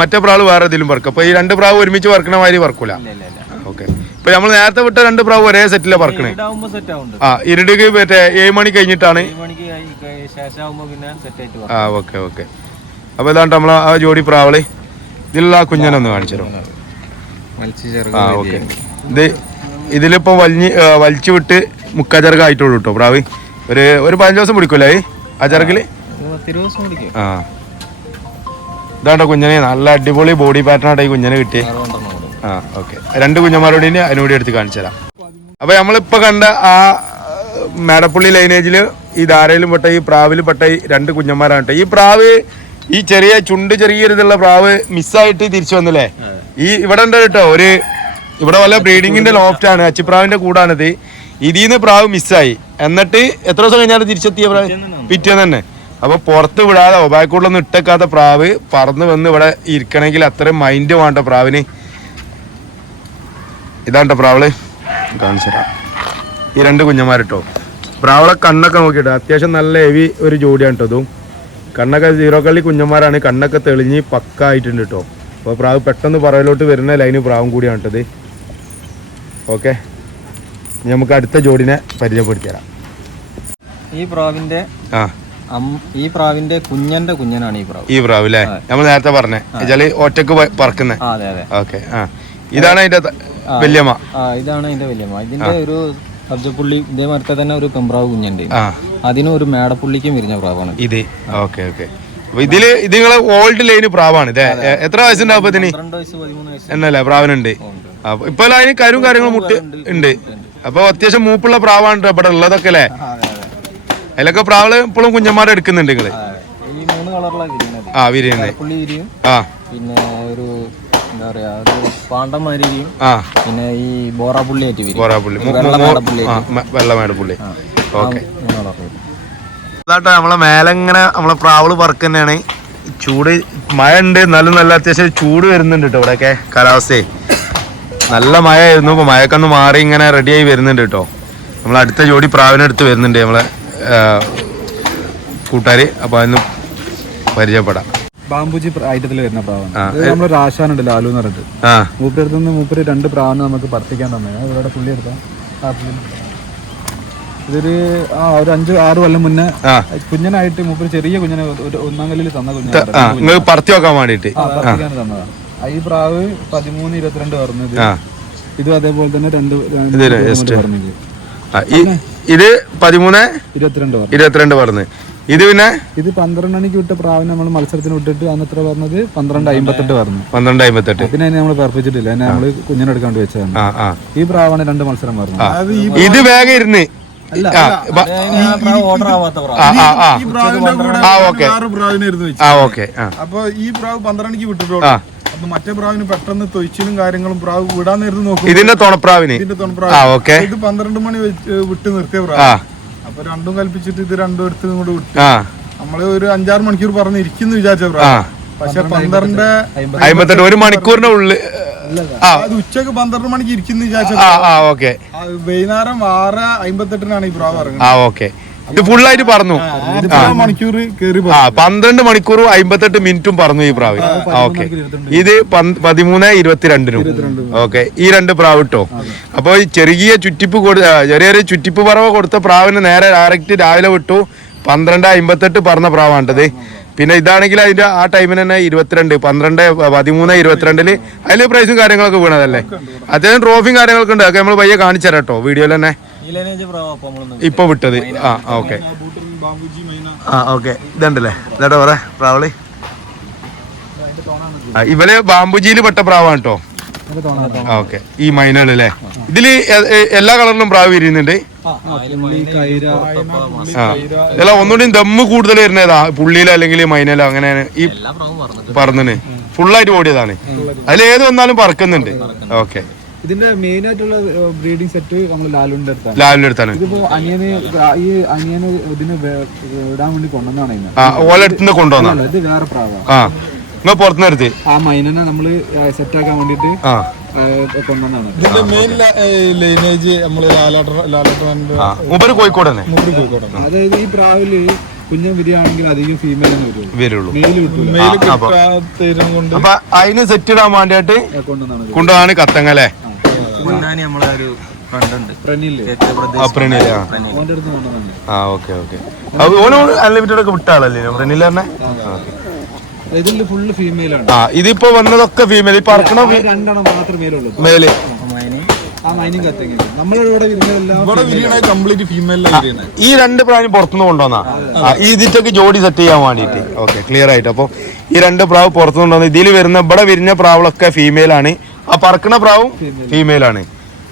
മറ്റേ പ്രാവ് വേറെ ഇതിലും പറക്കുക. അപ്പൊ ഈ 2 പ്രാവ് ഒരുമിച്ച് പറക്കണ മാതിരി പറക്കൂല. ഓക്കെ. ഇപ്പൊ നമ്മൾ നേരത്തെ വിട്ട 2 പ്രാവ് ഒരേ സെറ്റിലെ പറക്കണേ. ഇരുടിക്ക് മറ്റേ 7 മണി കഴിഞ്ഞിട്ടാണ്. ഓക്കെ. അപ്പൊ ഇതാണ്ട് നമ്മളെ ആ ജോഡി പ്രാവള്. ഇതിലുള്ള ആ കുഞ്ഞനൊന്ന് കാണിച്ചു തരും. ഓക്കെ. ഇതിലിപ്പോ വലിച്ചു വിട്ട് മുക്കാചെറുക ആയിട്ടുള്ളൂ കേട്ടോ പ്രാവ്. ഒരു 15 ദിവസം പിടിക്കൂലേ ആ ചെറുക്കില്? ഇതാണ്ടോ കുഞ്ഞനെ, നല്ല അടിപൊളി ബോഡി പാറ്റേൺ ആയിട്ട് ഈ കുഞ്ഞനെ കിട്ടിയേ. ഓക്കെ. 2 കുഞ്ഞന്മാരോട് അതിനോട് എടുത്ത് കാണിച്ചു തരാം. അപ്പൊ നമ്മളിപ്പോ കണ്ട ആ മേടപ്പുള്ളി ലൈനേജില് ഈ ധാരയിലും പെട്ട ഈ പ്രാവിൽ പെട്ട ഈ 2 കുഞ്ഞന്മാരാണ്. ഈ പ്രാവ് ഈ ചെറിയൊരു ഇതുള്ള പ്രാവ് മിസ്സായിട്ട് തിരിച്ചു വന്നില്ലേ? ഇവിടെ ഉണ്ട് കേട്ടോ, ഇവിടെ വല്ല ബ്രീഡിങ്ങിന്റെ ലോഫ്റ്റ് ആണ്, അച്ചിപ്രാവിന്റെ കൂടാണിത്. ഇതിന്ന് പ്രാവ് മിസ്സായി. എന്നിട്ട് എത്ര ദിവസം കഴിഞ്ഞാൽ തിരിച്ചെത്തിയ പ്രാവ്? പിറ്റേന്ന് തന്നെ. അപ്പൊ പുറത്ത് വിടാതെ ഒബാക്കൂടൊന്നും ഇട്ടേക്കാത്ത പ്രാവ് പറന്ന് വന്ന് ഇവിടെ ഇരിക്കണമെങ്കിൽ അത്രയും മൈൻഡ് വേണ്ട പ്രാവിന്. ഇതാണ്ടോ പ്രാവള് കാണിച്ചു തരാം. ഈ 2 കുഞ്ഞന്മാരിട്ടോ. പ്രാവളെ കണ്ണൊക്കെ നോക്കിട്ടോ, അത്യാവശ്യം നല്ല ഹെവി ഒരു ജോഡിയാണ് കേട്ടോ. ഇതും കണ്ണൊക്കെ 0 കള്ളി കുഞ്ഞന്മാരാണ്. കണ്ണൊക്കെ തെളിഞ്ഞ് പക്ക ആയിട്ടുണ്ട് കേട്ടോ. അപ്പോൾ പ്രാവ് പെട്ടെന്ന് പറയലോട്ട് വരുന്ന ലൈന് പ്രാവും കൂടിയാണ് കേട്ടത്. ഓക്കെ. നമുക്ക് അടുത്ത ജോഡിനെ പരിചയപ്പെടുത്തി തരാം. ഈ പ്രാവിന്റെ കുഞ്ഞനാണ് ഈ പ്രാവ് അല്ലേ? നമ്മൾ നേരത്തെ പറഞ്ഞേ ഒറ്റക്ക് പറക്കുന്നേ. ഓക്കെ. ഇതാണ് അതിന്റെ വല്യമ്മ. ഇതാണ് അതിന്റെ വല്യമ്മ. ഇതിന്റെ ഒരു സബ്ജപ്പുള്ളി ഇതേമാരത്തെ തന്നെ ഒരു പെമ്പ്രാവ് കുഞ്ഞുണ്ട്. അതിന് ഒരു മേടപ്പുള്ളിക്കും വിരിഞ്ഞ പ്രാവാണ് ഇത്. ഓക്കെ. ഇതില് നിങ്ങള് ഓൾഡ് ലൈന് പ്രാവാണ്. എത്ര വയസ്സുണ്ടാവും ഇതിന്? 12 വയസ്സ് 13 വയസ്സ് എന്നല്ലേ പ്രാവിനുണ്ട്. ഇപ്പൊ അതിന് കരും കാര്യങ്ങളും മുട്ട് ഉണ്ട്. അപ്പൊ അത്യാവശ്യം മൂപ്പുള്ള പ്രാവാണ് ഇവിടെ ഉള്ളതൊക്കെ അല്ലേ? അതിലൊക്കെ പ്രാവള് ഇപ്പോഴും കുഞ്ഞന്മാരെ എടുക്കുന്നുണ്ട് നിങ്ങള്? വിരിയുന്നത്. പിന്നെ ഒരു എന്താ പറയാ, ഒരു പാണ്ടന്മാരിയും പിന്നെ ഈ ബോറാപ്പുള്ളി വെള്ളമേടപ്പുള്ളി. ഓക്കെ. അതാട്ടോ നമ്മളെ മേലെങ്ങനെ നമ്മളെ പ്രാവള് പറക്ക് തന്നെയാണ്. ചൂട് മഴ ഉണ്ട്, നല്ല അത്യാവശ്യം ചൂട് വരുന്നുണ്ട് കേട്ടോ. ഇവിടെയൊക്കെ കാലാവസ്ഥയെ നല്ല മഴ ആയിരുന്നു. ഇപ്പൊ മഴയൊക്കെ ഒന്ന് മാറി ഇങ്ങനെ റെഡിയായി വരുന്നുണ്ട് കേട്ടോ. നമ്മൾ അടുത്ത ജോഡി പ്രാവിനെടുത്ത് വരുന്നുണ്ട് നമ്മളെ കൂട്ടുകാര്. അപ്പൊ അതിന് പരിചയപ്പെടാം. ബാംബുജി ഐറ്റത്തിൽ വരുന്ന പ്രാവാണ്. നമ്മളൊരു ആശാനുണ്ട് ലാലു എന്ന് പറഞ്ഞിട്ട്. മൂപ്പര് അടുത്തുനിന്ന് 2 പ്രാവിനെ നമുക്ക് പറപ്പിക്കാൻ തന്നെ ഇവരുടെ പുള്ളി എടുത്താൽ ഇതൊരു 5-6 കൊല്ലം മുന്നേ കുഞ്ഞനായിട്ട് മൂപ്പര് ചെറിയ കുഞ്ഞനെ 1-ാം കല്ലിൽ തന്ന കുഞ്ഞാണ് പറത്തി വെക്കാൻ വേണ്ടിട്ട് തന്നതാണ്. ഈ പ്രാവ് 13-22 പറഞ്ഞത്. ഇതും അതേപോലെ തന്നെ 2 പറഞ്ഞത്. ഇത് 13-22 പറഞ്ഞു. ഇത് പിന്നെ ഇത് 12 മണിക്ക് വിട്ട പ്രാവിനെ നമ്മൾ മത്സരത്തിന് വിട്ടിട്ട് അന്ന് എത്ര പറഞ്ഞത്? 12:58 പറഞ്ഞു. 12:58. പിന്നെ നമ്മൾ പറപ്പിച്ചിട്ടില്ല, എന്നെ നമ്മള് കുഞ്ഞിനെടുക്കാണ്ട് വെച്ചതാണ്. ഈ പ്രാവാണ് 2 മത്സരം പറഞ്ഞത്. ഇത് വേഗം ഇരുന്ന് അപ്പൊ ഈ പ്രാവ് 12 മണിക്ക് വിട്ടിട്ടുള്ളൂ. അപ്പൊ മറ്റേ പ്രാവിന് പെട്ടെന്ന് തൊഴിച്ചിലും കാര്യങ്ങളും പ്രാവ് വിടാൻ നേരത്ത് നോക്കും. ഇതിന്റെ തുണപ്രാവിന് ഇത് 12 മണി വിട്ട് നിർത്തിയ പ്രാവ്. അപ്പൊ രണ്ടും കൽപ്പിച്ചിട്ട് ഇത് രണ്ടും എടുത്ത് ഇങ്ങോട്ട് വിട്ടു. ആ നമ്മള് ഒരു 5-6 മണിക്കൂർ പറഞ്ഞിരിക്കുന്നു വിചാരിച്ച പ്രാവ്. പക്ഷെ 12:58 1 മണിക്കൂറിന്റെ ഉള്ളിൽ അത് ഉച്ചക്ക് 12 മണിക്ക് ഇരിക്കുന്നു വിചാരിച്ച ഓക്കെ. വൈകുന്നേരം 6:58 ഈ പ്രാവ് ഇറങ്ങുന്നത്. ഓക്കെ. ഇത് ഫുള്ളായിട്ട് പറഞ്ഞു. മണിക്കൂർ കേറി 12 മണിക്കൂറും 58 മിനിറ്റും പറഞ്ഞു ഈ പ്രാവ്. ഓക്കെ. ഇത് 13:22. ഓക്കെ. ഈ 2 പ്രാവ് ഇട്ടോ. അപ്പൊ ഈ ചെറിയൊരു ചുറ്റിപ്പ് പറവ് കൊടുത്ത പ്രാവിന് നേരെ ഡയറക്റ്റ് രാവിലെ വിട്ടു. 12:58 പറഞ്ഞ പ്രാവാണ്ടത്. പിന്നെ ഇതാണെങ്കിൽ അതിന്റെ ആ ടൈമിന് തന്നെ 13:22 അതിൽ പ്രൈസും കാര്യങ്ങളൊക്കെ വീണതല്ലേ. അത്യാവശ്യം ട്രോഫിയും കാര്യങ്ങളൊക്കെ ഉണ്ട്. അതൊക്കെ നമ്മൾ പയ്യെ കാണിച്ചു തരാം കേട്ടോ വീഡിയോയിൽ തന്നെ ഇപ്പൊ വിട്ടത്. ഓക്കെ. ഓക്കെ. ഇതുണ്ടല്ലേ ഇതാട്ടോ പറയാ പ്രാവളി. ഇവല് ബാംബുജിയിൽ പെട്ട പ്രാവാണ് കേട്ടോ. ഓക്കെ. ഈ മൈനകൾ അല്ലേ. ഇതില് എല്ലാ കളറിലും പ്രാവ് വിരിയുന്നുണ്ട്. അല്ല ഒന്നുകൂടി ദമ്മ് കൂടുതൽ വരുന്നതാ പുള്ളിയിലോ അല്ലെങ്കിൽ മൈനലോ അങ്ങനെയാണ് ഈ പറന്നിന് ഫുള്ളായിട്ട് ഓടിയതാണ്. അതിൽ ഏത് വന്നാലും പറക്കുന്നുണ്ട്. ഓക്കെ. ഇതിന്റെ മെയിൻ ആയിട്ടുള്ള ബ്രീഡിംഗ് സെറ്റ് നമ്മൾ ലാലുവിന്റെ അടുത്താണ്. ഇതിപ്പോ അനിയന് ഇതിന് ഇടാൻ വേണ്ടി കൊണ്ടുവന്നാണ്. ഓലടുത്ത് കൊണ്ടുവന്ന ഇത് വേറെ പ്രാവാ. നിങ്ങൾ പുറത്തുനിന്നെടുത്ത് ആ മൈനനെ നമ്മള് സെറ്റ് ആക്കാൻ വേണ്ടിട്ട് കൊണ്ടുവന്നാണ്. ഇതിന്റെ മെയിൻ ലൈനേജ് നമ്മള് മൂപ്പര് കോഴിക്കോട് തന്നെ. അതായത് ഈ പ്രാവില് കുഞ്ഞൻ വിരിയാണെങ്കിൽ അധികം ഫീമെയിൽ വരുള്ളൂ. അപ്പൊ അതിന് സെറ്റ് ഇടാൻ വേണ്ടിയിട്ട് കൊണ്ടുപോകാണ് കത്തങ്ങ അല്ലേ. അൺലിമിറ്റഡ് ഒക്കെ വിട്ട ആളല്ലേ പ്രെനിൽ തന്നെ. ഇതില് ഫുള്ള് ഫീമെയിൽ ആണ്. ഇതിപ്പോ വന്നതൊക്കെ ഫീമെയിൽ. ഇപ്പൊ അറക്കണ 2 എണ്ണം മാത്രമേ ഉള്ളൂ മേല്. ഈ 2 പ്രാവിന് പുറത്തുനിന്ന് കൊണ്ടുവന്നാ ഇതിറ്റൊക്കെ ജോഡി സെറ്റ് ചെയ്യാൻ വേണ്ടിട്ട്. ഓക്കെ. ക്ലിയർ ആയിട്ട്. അപ്പൊ ഈ 2 പ്രാവ് പുറത്തുനിന്ന് കൊണ്ടുവന്ന ഇതിൽ വരുന്ന ഇവിടെ വിരിഞ്ഞ പ്രാവുകളൊക്കെ ഫീമെയിൽ ആണ്. ആ പറക്കണ പ്രാവും ഫീമെയിൽ ആണ്.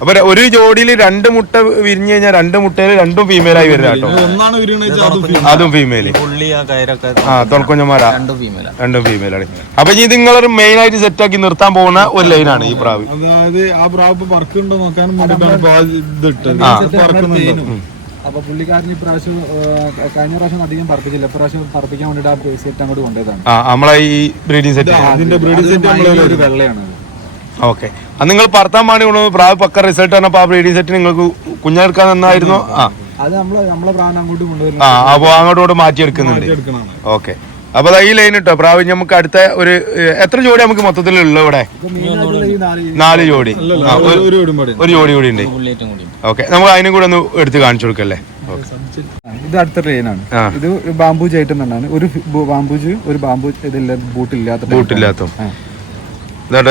അപ്പൊ ഒരു ജോഡിയിൽ 2 മുട്ട വിരിഞ്ഞു കഴിഞ്ഞാൽ 2 മുട്ടയിൽ 2ഉം ഫീമെയിൽ ആയി വരുന്ന കേട്ടോ. അതും ഫീമെയിൽ. തുണക്കുഞ്ഞന്മാരാ 2ഉം ഫീമെയിൽ ആണ്. അപ്പൊ ഇനി നിങ്ങളൊരു മെയിൻ ആയിട്ട് സെറ്റ് ആക്കി നിർത്താൻ പോകുന്ന ഒരു ലൈനാണ് ഈ പ്രാവ്. അതായത് ആ പ്രാവ് പറക്കുണ്ടോ നോക്കാനും അപ്പൊ പുള്ളിക്കാരൻ ഇപ്രാവശ്യം കഴിഞ്ഞ പ്രാവശ്യം അധികം പറപ്പിച്ചില്ല. ഇപ്രാവശ്യം പറപ്പിക്കാൻ വേണ്ടിട്ട് ആ സെറ്റ് അങ്ങോട്ട് കൊണ്ടുപോയതാണ്. നമ്മളെ ഈ ബ്രീഡിംഗ് സെറ്റ് ഒരു വെള്ളയാണ്. ഓക്കെ. അത് നിങ്ങൾ പറത്താൻ വേണ്ടി കൊണ്ടുപോകും പ്രാവ് പക്ക റിസൾട്ട് പറഞ്ഞപ്പോ ആ ബ്രീഡിംഗ് സെറ്റ് നിങ്ങൾക്ക് കുഞ്ഞെടുക്കാൻ നന്നായിരുന്നു. അത് നമ്മളെ പ്രാവിനെ അങ്ങോട്ട് കൊണ്ടുവരും. അപ്പൊ അങ്ങോട്ട് മാറ്റിയെടുക്കുന്നുണ്ട്. ഓക്കെ. അപ്പൊ ഈ ലൈൻ ഇട്ടോ പ്രാവ് നമുക്ക് അടുത്ത എത്ര ജോഡി നമുക്ക് മൊത്തത്തിലുള്ള ഇവിടെ 4 ജോഡി. ഒരു ജോഡി കൂടി ഉണ്ട്. ഓക്കെ. നമുക്ക് അതിനും കൂടെ ഒന്ന് എടുത്ത് കാണിച്ചു കൊടുക്കല്ലേ. ഇത് അടുത്ത ലൈനാണ്. ഇത് ബാംബൂജ് ആയിട്ട് തന്നെയാണ്. ഒരു ബാംബൂജ് ഒരു ബാംബൂ ഇതില്ല ബൂട്ടില്ലാത്ത.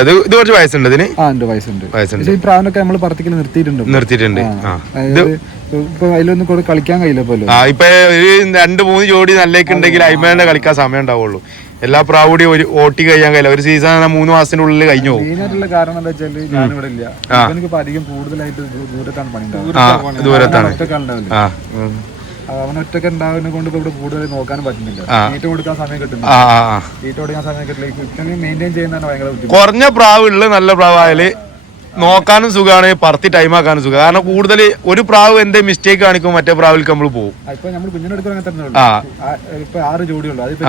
ഇത് കുറച്ച് വയസ്സുണ്ട് ഇതിന്. വയസ്സുണ്ട്. ഈ പ്രാവിനൊക്കെ നമ്മൾ പറത്തിക്കൽ നിർത്തിയിട്ടുണ്ട്. ഇപ്പൊ അതിലൊന്നും കൂടെ കളിക്കാൻ കഴിയില്ല പോലും. ഇപ്പൊ 2-3 ജോഡി നല്ലേക്ക് ഉണ്ടെങ്കിൽ അയിമേനെ കളിക്കാൻ സമയം ഉണ്ടാവുള്ളൂ. എല്ലാ പ്രാവുടി ഒരു ഓട്ടി കഴിയാൻ കഴിയില്ല. ഒരു സീസൺ 3 മാസത്തിനുള്ളിൽ കഴിഞ്ഞു പോകും. മെയിനായിട്ടുള്ള കാരണം എന്താ വെച്ചാൽ ഞാനിവിടെ ഇല്ല. എനിക്ക് അധികം കൂടുതലായിട്ട് ദൂരത്താണ് പണി ദൂരത്താണ്. അവൻ ഒറ്റക്ക് ഉണ്ടാവുന്ന കൊണ്ട് ഇവിടെ കൂടുതൽ നോക്കാനും പറ്റുന്നില്ല. തീറ്റ കൊടുക്കാൻ സമയം കിട്ടുന്നില്ല. തീറ്റ കൊടുക്കാൻ സമയം കിട്ടില്ല. മെയിൻറ്റെയിൻ ചെയ്യുന്നതാണ് ഭയങ്കര ബുദ്ധിമുട്ട്. കുറഞ്ഞ പ്രാവുള്ള നല്ല പ്രാവായാല് നോക്കാനും സുഖമാണ്, പറത്തി ടൈം ആക്കാനും സുഖം. കാരണം കൂടുതൽ ഒരു പ്രാവ് എന്തേ മിസ്റ്റേക്ക് കാണിക്കും മറ്റേ പ്രാവിലേക്ക് നമ്മൾ പോകും. ഇപ്പൊ നമ്മൾ കുഞ്ഞിനെടുക്കാൻ അങ്ങനെ തന്നെ ഇപ്പൊ 6 ജോഡിയുള്ളൂ. അതിപ്പോ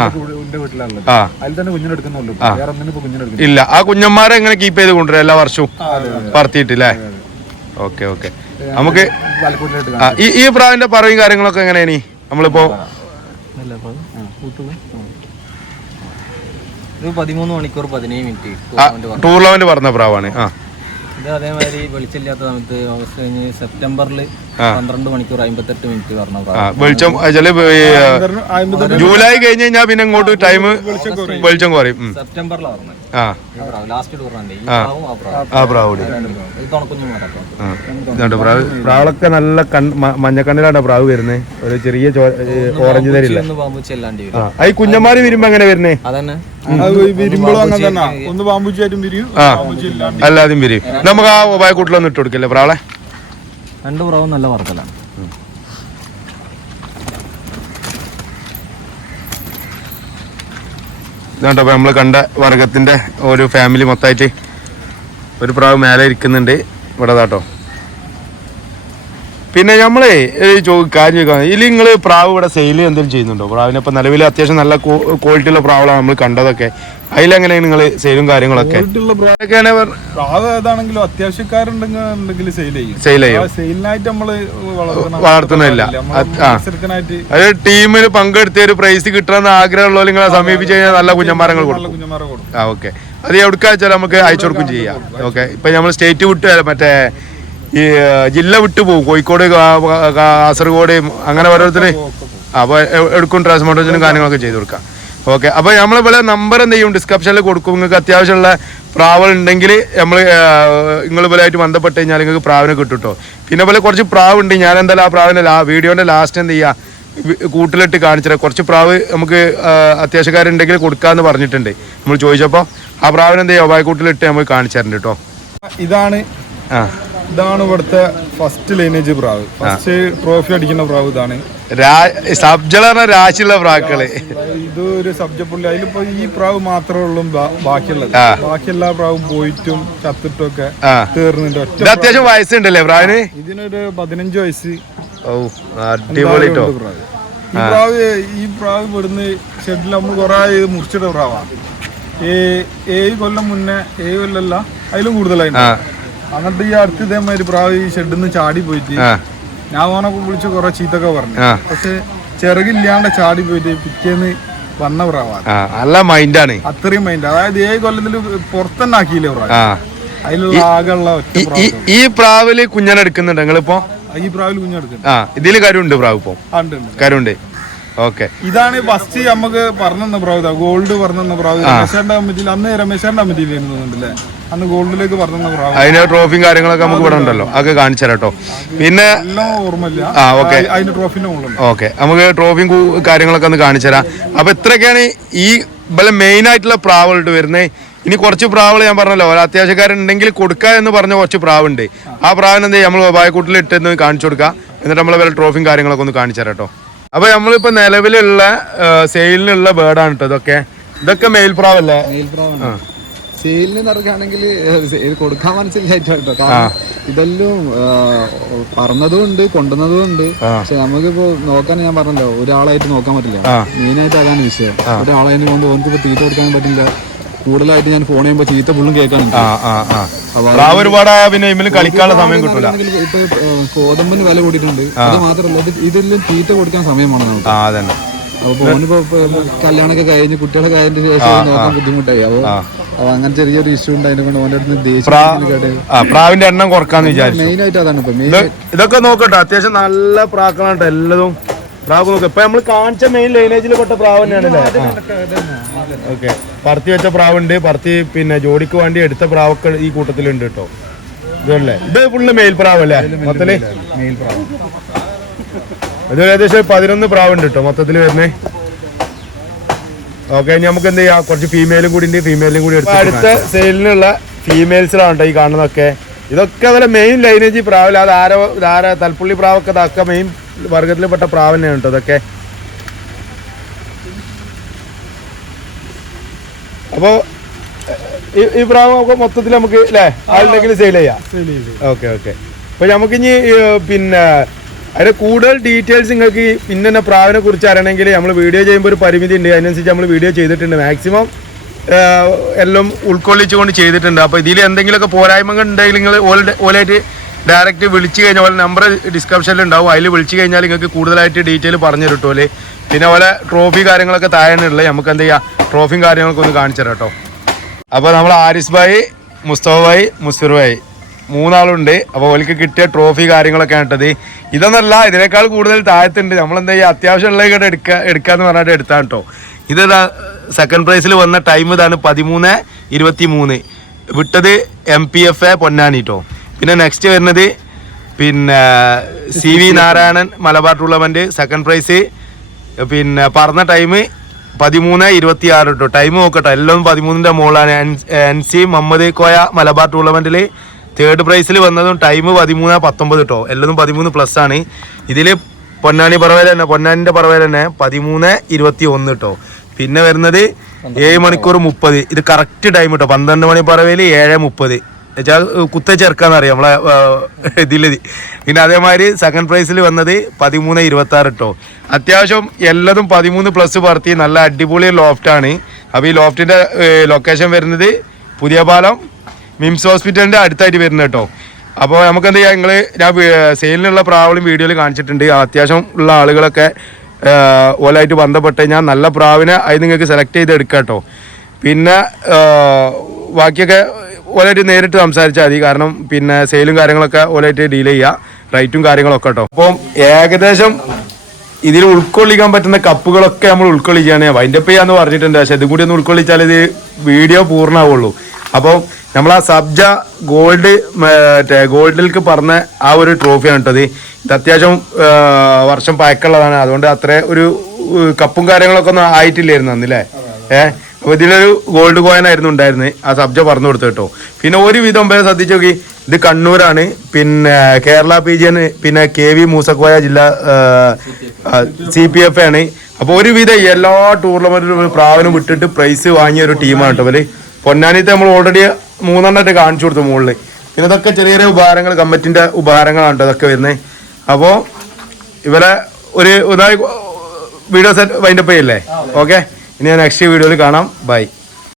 എന്റെ വീട്ടിലാണല്ലോ. അതിൽ തന്നെ കുഞ്ഞിനെടുക്കുന്നുള്ളൂ. വേറെ ഒന്നിനും ഇപ്പൊ കുഞ്ഞിനെടുക്കും ഇല്ല. ആ കുഞ്ഞന്മാരെ എങ്ങനെ കീപ്പ് ചെയ്ത് കൊണ്ടുവരാം എല്ലാ വർഷവും പറത്തിയിട്ടില്ലേ. ഓക്കെ. ഓക്കെ. നമുക്ക് ഈ പ്രാവിന്റെ പറയും കാര്യങ്ങളൊക്കെ എങ്ങനെയാണ് നമ്മളിപ്പോ 13 മണിക്കൂർ 17 മിനിറ്റ് ടൂർണമെന്റ് പറഞ്ഞ പ്രാവാണ്. ഇത് അതേമാതിരി വെളിച്ചില്ലാത്ത സമയത്ത് ഓഗസ്റ്റ് കഴിഞ്ഞ് സെപ്റ്റംബറിൽ 12 മണിക്കൂർ 58 മിനിറ്റ് പറഞ്ഞ വെളിച്ചം. ജൂലൈ കഴിഞ്ഞ് കഴിഞ്ഞാൽ പിന്നെ ഇങ്ങോട്ട് ടൈം വെളിച്ചം കുറയും. സെപ്റ്റംബറിലാണ് പറഞ്ഞത്. ലാസ്റ്റ് ടൂർണമെന്റ് പ്രാവളൊക്കെ നല്ല മഞ്ഞക്കണ്ണിലാണ് പ്രാവ് വരുന്നത്. ഒരു ചെറിയ ഓറഞ്ച് തരില്ല. ഈ കുഞ്ഞന്മാര് വരുമ്പോ എങ്ങനെ വരുന്നേ? അതന്നെ വിരിയുമ്പോഴും അങ്ങനെ തന്നെ. ഒന്ന് ബാമ്പൂച്ചായിട്ടും വിരിയും, അല്ലാതെയും വിരിയും. നമുക്ക് ആ ഉപായക്കൂട്ടിലൊന്നും ഇട്ട് കൊടുക്കല്ലേ പ്രാവളെ? 2 പ്രാവും നല്ല വർക്കലാണ്. ഇതുകൊണ്ടോ നമ്മൾ കണ്ട വർഗത്തിന്റെ ഒരു ഫാമിലി മൊത്തമായിട്ട് ഒരു പ്രാവ് മേലെ ഇരിക്കുന്നുണ്ട് ഇവിടെ. താട്ടോ പിന്നെ നമ്മളെ കാര്യം ചോദിക്കാം, ഇതിൽ നിങ്ങൾ പ്രാവ് ഇവിടെ സെയിൽ എന്തെങ്കിലും ചെയ്യുന്നുണ്ടോ? പ്രാവിനെ ഇപ്പം നിലവിൽ അത്യാവശ്യം നല്ല ക്വാളിറ്റി ഉള്ള പ്രാവുകളാണ് നമ്മൾ കണ്ടതൊക്കെ. അതിലെങ്ങനെയാണ് നിങ്ങൾ സെയിലും കാര്യങ്ങളൊക്കെ? പ്രാവ് ഏതാണെങ്കിലും അത്യാവശ്യക്കാരുണ്ടെങ്കിൽ സെയിൽ ചെയ്യും. സെയിലിനായിട്ട് നമ്മള് വളർത്തുന്നില്ല. അത് ടീമിന് പങ്കെടുത്ത ഒരു പ്രൈസ് കിട്ടണമെന്ന് ആഗ്രഹമുള്ളവർ നിങ്ങളെ സമീപിച്ചു കഴിഞ്ഞാൽ നല്ല കുഞ്ഞന്മാരങ്ങൾ കൊടുക്കും. ആ ഓക്കെ. അത് എവിടേക്കാ വെച്ചാൽ നമുക്ക് അയച്ചു കൊടുക്കും ചെയ്യാം. ഓക്കെ. ഇപ്പൊ നമ്മൾ സ്റ്റേറ്റ് വിട്ട് മറ്റേ ഈ ജില്ല വിട്ടു പോകും, കോഴിക്കോട്, കാസർഗോഡ്, അങ്ങനെ ഓരോരുത്തര്. അപ്പോൾ എടുക്കും ട്രാൻസ്പോർട്ടേഷനും കാര്യങ്ങളൊക്കെ ചെയ്ത് കൊടുക്കാം. ഓക്കെ. അപ്പോൾ നമ്മളിവിടെ നമ്പർ എന്ത് ചെയ്യും ഡിസ്ക്രിപ്ഷനിൽ കൊടുക്കും. നിങ്ങൾക്ക് അത്യാവശ്യമുള്ള പ്രാവുകൾ ഉണ്ടെങ്കിൽ നിങ്ങൾ ഇവരായിട്ട് ബന്ധപ്പെട്ട് കഴിഞ്ഞാൽ നിങ്ങൾക്ക് പ്രാവിനെ കിട്ടും കേട്ടോ. പിന്നെ പോലെ കുറച്ച് പ്രാവ് ഉണ്ട്. ഞാൻ എന്തായാലും ആ പ്രാവിനെ വീഡിയോൻ്റെ ലാസ്റ്റ് എന്ത് ചെയ്യുക കൂട്ടിലിട്ട് കാണിച്ചിട്ട് കുറച്ച് പ്രാവ് നമുക്ക് അത്യാവശ്യക്കാരുണ്ടെങ്കിൽ കൊടുക്കാമെന്ന് പറഞ്ഞിട്ടുണ്ട്. നമ്മൾ ചോദിച്ചപ്പോൾ ആ പ്രാവിനെ എന്ത് ചെയ്യുക കൂട്ടിലിട്ട് നമുക്ക് കാണിച്ചു തരുന്നുണ്ട് കേട്ടോ. ഇതാണ് ഇവിടുത്തെ ഫസ്റ്റ് ലൈനേജ് പ്രാവ്. ഫസ്റ്റ് ട്രോഫി അടിക്കുന്ന പ്രാവ് ഇതാണ്. രാശിയുള്ള പ്രാക്കള്. ഇത് ഒരു സബ്ജപ്പുള്ളി. അതിലിപ്പോ ഈ പ്രാവ് മാത്രമേ ഉള്ളൂ ബാക്കിയുള്ളത്. ബാക്കി എല്ലാ പ്രാവും പോയിട്ടും ചത്തിട്ടും ഒക്കെ തീർന്നിട്ട്. അത്യാവശ്യം വയസ്സുണ്ടല്ലേ പ്രാവിന്? ഇതിനൊരു 15 വയസ്സ്. അടിപൊളിട്ടോ. ഈ പ്രാവ് ഇവിടുന്ന് ഷെഡിൽ നമ്മൾ കുറെ മുറിച്ചിട്ട പ്രാവാണ്. 7 കൊല്ലം മുന്നേ, 7 കൊല്ലല്ല അതിലും കൂടുതലായിട്ട്. എന്നിട്ട് ഈ അടുത്ത് ഇതേമാതിരി പ്രാവ് ഈ ഷെഡിൽ നിന്ന് ചാടി പോയിട്ട് ഞാൻ ഓനൊക്കെ വിളിച്ച് കുറെ ചീത്തൊക്കെ പറഞ്ഞു. പക്ഷെ ചിറകില്ലാണ്ട് ചാടി പോയിട്ട് പിറ്റേന്ന് വന്ന പ്രാവാണ്. നല്ല മൈൻഡാണ്. അത്രയും മൈൻഡ്. അതായത് 7 കൊല്ലത്തില് പുറത്തന്നെ ആക്കിയില്ലേ പ്രാവ്. അതിലുള്ള ആകെയുള്ള ഈ പ്രാവില് കുഞ്ഞനെടുക്കുന്നുണ്ട് നിങ്ങളിപ്പോ? ഈ പ്രാവില് കുഞ്ഞെടുക്കുന്നുണ്ട്. ഇതില് കരുണ്ട് പ്രാവ് ഇപ്പൊ? കരുണ്ട്. ഓക്കെ. ഇതാണ് ഫസ്റ്റ് നമുക്ക് പറഞ്ഞ പ്രാവ്. ഗോൾഡ് പറഞ്ഞ പ്രാവ് രമേശേന്റെ കമ്മിറ്റിയിൽ. അന്ന് രമേശേന്റെ കമ്മിറ്റിയിൽ വരുന്നുണ്ടല്ലേ, അന്ന് ഗോൾഡിലേക്ക് പറഞ്ഞ പ്രാവ്. അതിന്റെ ട്രോഫിയും കാര്യങ്ങളൊക്കെ നമുക്ക് ഇവിടെ ഉണ്ടല്ലോ, അതൊക്കെ കാണിച്ചു തരാം കേട്ടോ. പിന്നെ എല്ലാം ഓർമ്മയില്ല. അതിന്റെ ട്രോഫിന്റെ മുകളിൽ ഓക്കെ. നമുക്ക് ട്രോഫിയും കാര്യങ്ങളൊക്കെ ഒന്ന് കാണിച്ചു തരാം. അപ്പൊ ഇത്രയൊക്കെയാണ് ഈ മെയിൻ ആയിട്ടുള്ള പ്രാവുകളുടെ വരുന്നത്. ഇനി കുറച്ച് പ്രാവുകൾ ഞാൻ പറഞ്ഞല്ലോ, അത്യാവശ്യക്കാരുണ്ടെങ്കിൽ കൊടുക്കുക എന്ന് പറഞ്ഞ കുറച്ച് പ്രാവുണ്ട്. ആ പ്രാവിന് എന്ത് ചെയ്യും നമ്മൾ വായക്കൂട്ടിൽ ഇട്ടെന്ന് കാണിച്ചു കൊടുക്കുക. എന്നിട്ട് നമ്മളെ വല്ല ട്രോഫിയും കാര്യങ്ങളൊക്കെ ഒന്ന് കാണിച്ചു തരാം കേട്ടോ. അപ്പൊ നമ്മളിപ്പോ നിലവിലുള്ള സെയിലിനുള്ള ബേർഡാണ് കേട്ടോ. ഇതൊക്കെ മെയിൽ പ്രാവല്ലേ? സെയിലിന് നടക്കുകയാണെങ്കിൽ കൊടുക്കാൻ മനസ്സിലായിട്ടോ. കാരണം ഇതെല്ലാം പറഞ്ഞതും ഉണ്ട്, കൊണ്ടുവന്നതും ഉണ്ട്. പക്ഷെ നമുക്കിപ്പോ നോക്കാൻ ഞാൻ പറഞ്ഞല്ലോ, ഒരാളായിട്ട് നോക്കാൻ പറ്റില്ല. മെയിനായിട്ട് അതാണ് വിഷയം. ഒരാളായിട്ട് കൊണ്ട് ഓനിക്കിപ്പോ തീറ്റ കൊടുക്കാൻ പറ്റില്ല. കൂടുതലായിട്ട് ഞാൻ ഫോൺ ചെയ്യുമ്പോ ചീത്ത ഫുള്ളും കേൾക്കാനുണ്ട്. കളിക്കാനുള്ള സമയം കിട്ടില്ല. ഇപ്പൊ ഗോതമ്പിന് വില കൂടിയിട്ടുണ്ട്. അത് മാത്രമല്ല, ഇതെല്ലാം തീറ്റ കൊടുക്കാൻ സമയമാണ് നമുക്ക്. അപ്പൊ ഫോണിപ്പോ കല്യാണമൊക്കെ കഴിഞ്ഞ് കുട്ടികളെ കഴിഞ്ഞ ശേഷം നോക്കാൻ ബുദ്ധിമുട്ടായി. അപ്പൊ അങ്ങനെ ചെറിയൊരു ഇഷ്യൂ ഉണ്ട്. അതിനെ കൊണ്ട് ഓൻ്റെ അടുത്ത് ദേഷ്യം പ്രാവിന്റെ എണ്ണം കുറക്കാന്ന് വിചാരിച്ചു. മെയിൻ ആയിട്ട് അതാണ് ഇപ്പൊ. ഇതൊക്കെ നോക്കട്ടെ, അത്യാവശ്യം നല്ല പ്രാക്കളാണ് എല്ലതും. പ്രാവ് നോക്കാം. ഇപ്പൊ നമ്മള് കാണിച്ച മെയിൻ ലൈനേജിൽ പെട്ട പ്രാവ് തന്നെയാണല്ലേ? ഓക്കെ. പറത്തി വെച്ച പ്രാവുണ്ട്, പറത്തി പിന്നെ ജോഡിക്ക് വേണ്ടി എടുത്ത പ്രാവൊക്കെ ഈ കൂട്ടത്തിലുണ്ട് കേട്ടോ. ഇതല്ലേ, ഇത് ഫുള്ള് മെയിൽ പ്രാവല്ലേ മൊത്തത്തില്? ഇത് ഏകദേശം 11 പ്രാവുണ്ട് കേട്ടോ മൊത്തത്തില് വരുന്നേ. ഓക്കെ. നമുക്ക് എന്ത് ചെയ്യാം, കുറച്ച് ഫീമെയിലും കൂടി ഉണ്ട്. ഫീമെയിലും കൂടി എടുത്ത് അടുത്ത സെയിലിനുള്ള ഫീമെയിൽസിലാണ് കേട്ടോ ഈ കാണുന്നതൊക്കെ. ഇതൊക്കെ അതുപോലെ മെയിൻ ലൈനേജ് പ്രാവില്ല. അത് തൽപ്പുള്ളി പ്രാവൊക്കെ ഇതൊക്കെ മെയിൻ വർഗത്തിൽപ്പെട്ട പ്രാവ് തന്നെയാണ് കേട്ടോ ഇതൊക്കെ. അപ്പോൾ ഈ പ്രാവ് മൊത്തത്തിൽ നമുക്ക് അല്ലേ ആളുണ്ടെങ്കിൽ സെയിൽ ചെയ്യാം. ഓക്കെ. അപ്പോൾ നമുക്കിനി പിന്നെ അതിന്റെ കൂടുതൽ ഡീറ്റെയിൽസ് നിങ്ങൾക്ക് പിന്നെ പ്രാവിനെ കുറിച്ച് അറിയണമെങ്കിൽ നമ്മൾ വീഡിയോ ചെയ്യുമ്പോൾ ഒരു പരിമിതി ഉണ്ട്. അതിനനുസരിച്ച് നമ്മൾ വീഡിയോ ചെയ്തിട്ടുണ്ട്. മാക്സിമം എല്ലാം ഉൾക്കൊള്ളിച്ചുകൊണ്ട് ചെയ്തിട്ടുണ്ട്. അപ്പോൾ ഇതിൽ എന്തെങ്കിലുമൊക്കെ പോരായ്മകൾ ഉണ്ടെങ്കിൽ നിങ്ങൾ ഓലായിട്ട് ഡയറക്റ്റ് വിളിച്ചു കഴിഞ്ഞാൽ ഓലെ നമ്പർ ഡിസ്ക്രിപ്ഷനിൽ ഉണ്ടാവും. അതിൽ വിളിച്ചു കഴിഞ്ഞാൽ നിങ്ങൾക്ക് കൂടുതലായിട്ട് ഡീറ്റെയിൽ പറഞ്ഞു തരുമല്ലേ. പിന്നെ ഓലെ ട്രോഫി കാര്യങ്ങളൊക്കെ താഴെയുള്ളത് നമുക്ക് എന്ത് ചെയ്യാം, ട്രോഫിയും കാര്യങ്ങളൊക്കെ ഒന്ന് കാണിച്ചു തരാം കേട്ടോ. അപ്പോൾ നമ്മൾ ആരിസ് ഭായി, മുസ്തഫ ഭായി, മുസ്ഫിർ ഭായി 3 ആളുണ്ട്. അപ്പോൾ ഓലിക്ക് കിട്ടിയ ട്രോഫി കാര്യങ്ങളൊക്കെ ആയിട്ടത് ഇതൊന്നല്ല, ഇതിനേക്കാൾ കൂടുതൽ താഴത്തുണ്ട്. നമ്മളെന്താ ചെയ്യുക, അത്യാവശ്യമുള്ള എടുക്കാന്ന് പറഞ്ഞിട്ട് എടുത്താണ് കേട്ടോ. ഇത് സെക്കൻഡ് പ്രൈസിൽ വന്ന ടൈം ഇതാണ് 13:23. വിട്ടത് MPFA പൊന്നാനി കേട്ടോ. പിന്നെ നെക്സ്റ്റ് വരുന്നത് പിന്നെ CV Narayanan Malabar tournament second prize. പിന്നെ പറഞ്ഞ ടൈം 13:26 കേട്ടോ. ടൈം നോക്കട്ടോ, എല്ലാം 13ന്റെ മുകളിലാണ്. NC മുഹമ്മദ് കോയ മലബാർ ടൂർണമെന്റിൽ തേർഡ് പ്രൈസിൽ വന്നതും ടൈം 13:19 കേട്ടോ. എല്ലതും 13+ ആണ്. ഇതിൽ പൊന്നാനി പറവേല തന്നെ, പൊന്നാനിന്റെ പറവേല തന്നെ 13:21 കേട്ടോ. പിന്നെ വരുന്നത് 7 മണിക്കൂർ 30. ഇത് കറക്റ്റ് ടൈം കേട്ടോ. 12 മണി പറവേല് 7:30. വെച്ചാൽ കുത്ത ചേർക്കാന്ന് അറിയാം നമ്മളെ ഇതില്. പിന്നെ അതേമാതിരി സെക്കൻഡ് പ്രൈസിൽ വന്നത് 13.26 കേട്ടോ. അത്യാവശ്യം എല്ലാതും 13+ പറത്തി നല്ല അടിപൊളി ലോഫ്റ്റാണ്. അപ്പോൾ ഈ ലോഫ്റ്റിന്റെ ലൊക്കേഷൻ വരുന്നത് പുതിയ പാലം മിംസ് ഹോസ്പിറ്റലിന്റെ അടുത്തായിട്ട് വരുന്നത് കേട്ടോ. അപ്പോൾ നമുക്ക് എന്ത് ചെയ്യാം, ഞാൻ സെയിലിനുള്ള പ്രാവളും വീഡിയോയിൽ കാണിച്ചിട്ടുണ്ട്. അത്യാവശ്യം ഉള്ള ആളുകളൊക്കെ ഓലായിട്ട് ബന്ധപ്പെട്ട് ഞാൻ നല്ല പ്രാവിനെ അത് നിങ്ങൾക്ക് സെലക്ട് ചെയ്ത് എടുക്കാം കേട്ടോ. പിന്നെ ബാക്കിയൊക്കെ ഓലായിട്ട് നേരിട്ട് സംസാരിച്ചാൽ മതി. കാരണം പിന്നെ സെയിലും കാര്യങ്ങളൊക്കെ ഓലായിട്ട് ഡീൽ ചെയ്യുക, റേറ്റും കാര്യങ്ങളൊക്കെ കേട്ടോ. അപ്പം ഏകദേശം ഇതിൽ ഉൾക്കൊള്ളിക്കാൻ പറ്റുന്ന കപ്പുകളൊക്കെ നമ്മൾ ഉൾക്കൊള്ളിക്കുകയാണ്. വൈൻഡപ്പ് ചെയ്യാന്ന് പറഞ്ഞിട്ടുണ്ട്. പക്ഷെ ഇതും കൂടി ഒന്ന് ഉൾക്കൊള്ളിച്ചാൽ ഇത് വീഡിയോ പൂർണ്ണമാവുള്ളൂ. അപ്പോൾ നമ്മൾ ആ സബ്ജ ഗോൾഡിലേക്ക് പറഞ്ഞ ആ ഒരു ട്രോഫിയാണ് കേട്ടത്. ഇത് അത്യാവശ്യം വർഷം പഴക്കമുള്ളതാണ്. അതുകൊണ്ട് അത്ര ഒരു കപ്പും കാര്യങ്ങളൊക്കെ ഒന്നും ആയിട്ടില്ലായിരുന്നു അന്നല്ലേ. അപ്പോൾ ഇതിലൊരു ഗോൾഡ് കോയിൻ ആയിരുന്നു ഉണ്ടായിരുന്നത്. ആ സബ്ജ പറഞ്ഞു കൊടുത്തു കേട്ടോ. പിന്നെ ഒരുവിധം പേര് ശ്രദ്ധിച്ചു നോക്കി, ഇത് കണ്ണൂരാണ്. പിന്നെ കേരള PGN, പിന്നെ KV മൂസക്കോയ ജില്ല CPF ആണ്. അപ്പോൾ ഒരുവിധം എല്ലാ ടൂർണമെന്റിലും പ്രാവിനും വിട്ടിട്ട് പ്രൈസ് വാങ്ങിയ ഒരു ടീമാണ് കേട്ടോ ഇവര്. പൊന്നാനിത്തെ നമ്മൾ ഓൾറെഡി 3 എണ്ണമായിട്ട് കാണിച്ചു കൊടുത്തു മുകളിൽ. പിന്നെ ഇതൊക്കെ ചെറിയ ചെറിയ ഉപഹാരങ്ങൾ, കമ്മിറ്റിന്റെ ഉപഹാരങ്ങളാണ് ഇതൊക്കെ വരുന്നത്. അപ്പോൾ ഇവരെ ഒരു വീഡിയോ സെറ്റ് വൈൻഡപ്പ് ചെയ്യല്ലേ? ഓക്കെ, ഇനി ഞാൻ നെക്സ്റ്റ് വീഡിയോയിൽ കാണാം. ബൈ.